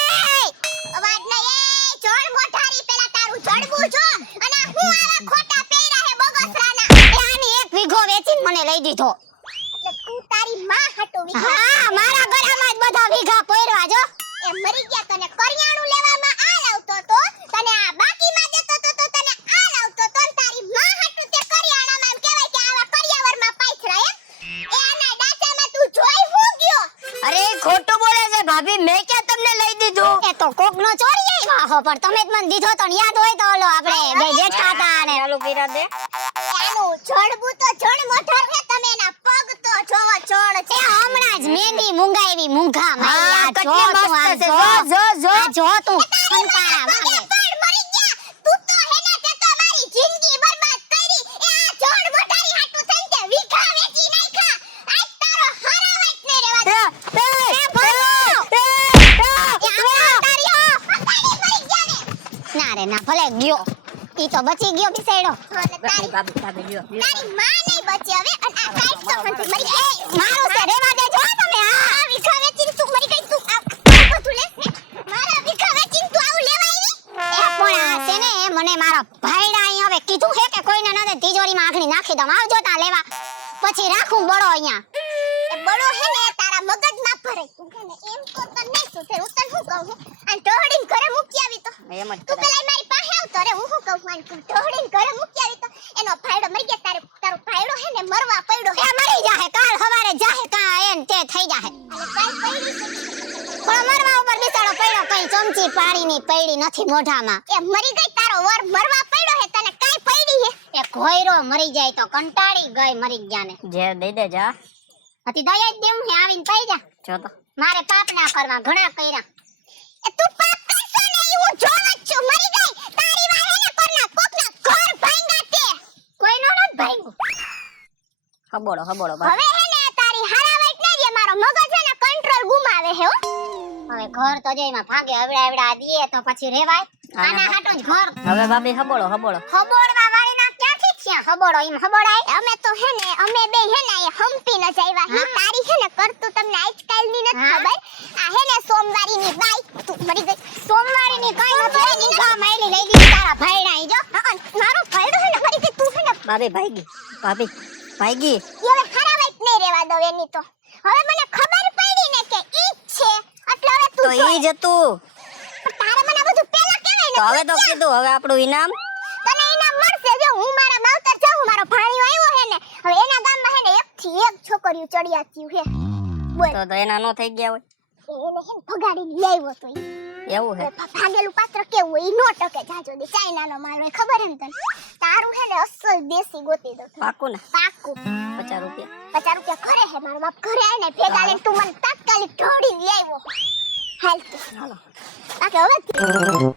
અવાજ ન એ જોડ મોઢારી પેલા તારું જડબું જો અને હું આવા ખોટા પેરા હે બગસરાના એ આની એક વીઘો વેચીને મને લઈ દીધો એટલે તું તારી માં હટો વીઘા હા મારા ઘરમાં જ બધા વીઘા પોયરવા જો એ મરી ગયા તને કરિયાણું લેવામાં આ લાવતો તો તને આ બાકીમાં દેતો તો તને આ લાવતો તો ને તારી માં હટુ તે કરિયાણામાં એમ કહેવાય કે આવા કરિયાવરમાં પાછરા એમ એ આના ડાચામાં તું જોઈ હું ગયો અરે ઈ ખોટું બોલે છે ભાભી. મેં ક્યાં તમને લઈ દીધું? એ તો કોકનો ચોરી આવ્યો હો પણ તમે જ મને દીધો તો ને યાદ હોય તો ઓલો આપણે બે બેઠા હતા ને ચાલુ કર્યા દે. આનું જડબું તો જડ મોઢાર હે તમે એના પગ તો જોવો ચોળ છે હમણાં જ મેંદી મુંગાવી મુંઘા મારી હા, આ જો કેટલી તું મસ્ત આ છે. જો જો, જો. આ જો તું ખંકારા વાગે મરી ગયા તું તો હેને તે તો મારી જિંદગી બરબાદ કરી એ આ જડ મોઢારી હાટુ થઈને તે વીઘા વેચી નાખ્યા આજ તારો હરાવાટ નહીં રેવા દે ના રે ના ભલે ગયો ઈ તો બચી ગયો બિસાડો ભાભી ભાભી જો. તારી માં નહીં બચી હવે અને આ કાઈટ તો ખંત મરી ગઈ મારો છે રેવા દેજો તમે આ વિખા વેચીને તું મરી ગઈ તું આ બધું લે મારા વિખા વેચીને તું આવું લેવા આવી એ પણ આ છે ને મને મારા ભાઈડા અહીં હવે કીધું છે કે કોઈને ન દે તિજોરીમાં આખડી નાખી દઉં આવજો તા લેવા પછી રાખું બળો અહીંયા એ બળો હે ને તારા મગજમાં ભરે તું હે ને એમ તો તને નહીં સુધરે હું તને શું કહું અને ઢોળીને ઘરે મૂકી આવી તો એમ જ તું પેલા મારી પાસે આવતો રે હું શું કહું આને તું ઢોળીને ઘરે મૂકી આવી તો એનો ભાઈડો મરી ગયા તારો ભાઈડો હે ને મરવા પડ્યો હે મરી જાહે કાલ સવારે જાહે કા એન તે થઈ જાહે કાલ પડી પણ મરવા ઉપર બિચારો પડ્યો કઈ ચમચી પાણીની પડી નથી મોઢામાં એ મરી ગઈ તારો વર મરવા પડ્યો હે તને કાઈ પડી હે એ ઘોયરો મરી જાય તો કંટાળી ગઈ મરી ગયા ને ઝેર દઈ દે જા. હતી દયા જ દેવું હે આવીને પઈ જા જો તો. મારે પાપ ના કરવા ઘણા કર્યા એ તું પાપ કરશો ને ઈ હું જોવ જ છું મરી ગઈ તારી વાહે ને કરના કોકના ઘર ભાંગા તે કોઈનો ન ભાંગ્યું હબોડો હબોડો હવે હે ને તારી હારાવાઈટ ના જે મારો મગજ છે ને કંટ્રોલ ગુમાવે હે હો હવે ઘર તો જો એમાં ભાંગે હવડા હવડા દીએ તો પછી રેવાય આના હાટો જ ઘર હવે ભાભી હબોડો હબોડો. હબોડવા વાળી ના ક્યાંથી થયા હબોડો એમ હબોડાય અમે તો હે ને અમે બે હે ને એ હમ્પી ન જાયવા હી તારી હે ને કરતું તમને આજકાલ ની નથી ખબર આ હે ને સોમવારી ની બાઈ તું મરી ગઈ સોમવારી ની કઈ નથી ની ગા માઈલી લઈ ગઈ તારા ભાઈડા જો મારો ભાઈડો હે ને મરી ગઈ તું હે ને ભાભી ભાગી ભાભી ભાગી. હવે ખરાવાઈટ નહીં રેવા દો એની તો હવે મને ખબર પડી ને કે ઈ જ છે એટલે હવે તો તું ઈ જ હતું. તારે મને બધું પેલા કહેવાય તો ને હવે તો કીધું હવે આપણું ઇનામ. તને ઇનામ મળશે જો હું મારા માવતર જાઉં મારો ભાણિયો આવ્યો હે ને હવે એના ગામમાં હે ને એક થી એક છોકરીઓ ચડિયાતી હે બોલ તો એના નો થઈ ગયા હોય. એને હે ને ભગાડી લઈ આવ્યો તો ઈ એવું હે. ભાગેલું પાત્ર કેવું હોય ઈ નો ટકે જાજો દે ચાઇનાનો માલ હોય ખબર એમ તને તારું હે ને અસલ દેશી ગોતી દો પાકું ને પાકું 50 રૂપિયા. 50 રૂપિયા ઘરે હે મારો બાપ ઘરે આવીને ભેગા લઈને તું મને તાત્કાલિક ઢોળી લઈ આવ્યો હાલ તું. હાલો. બાકી હવે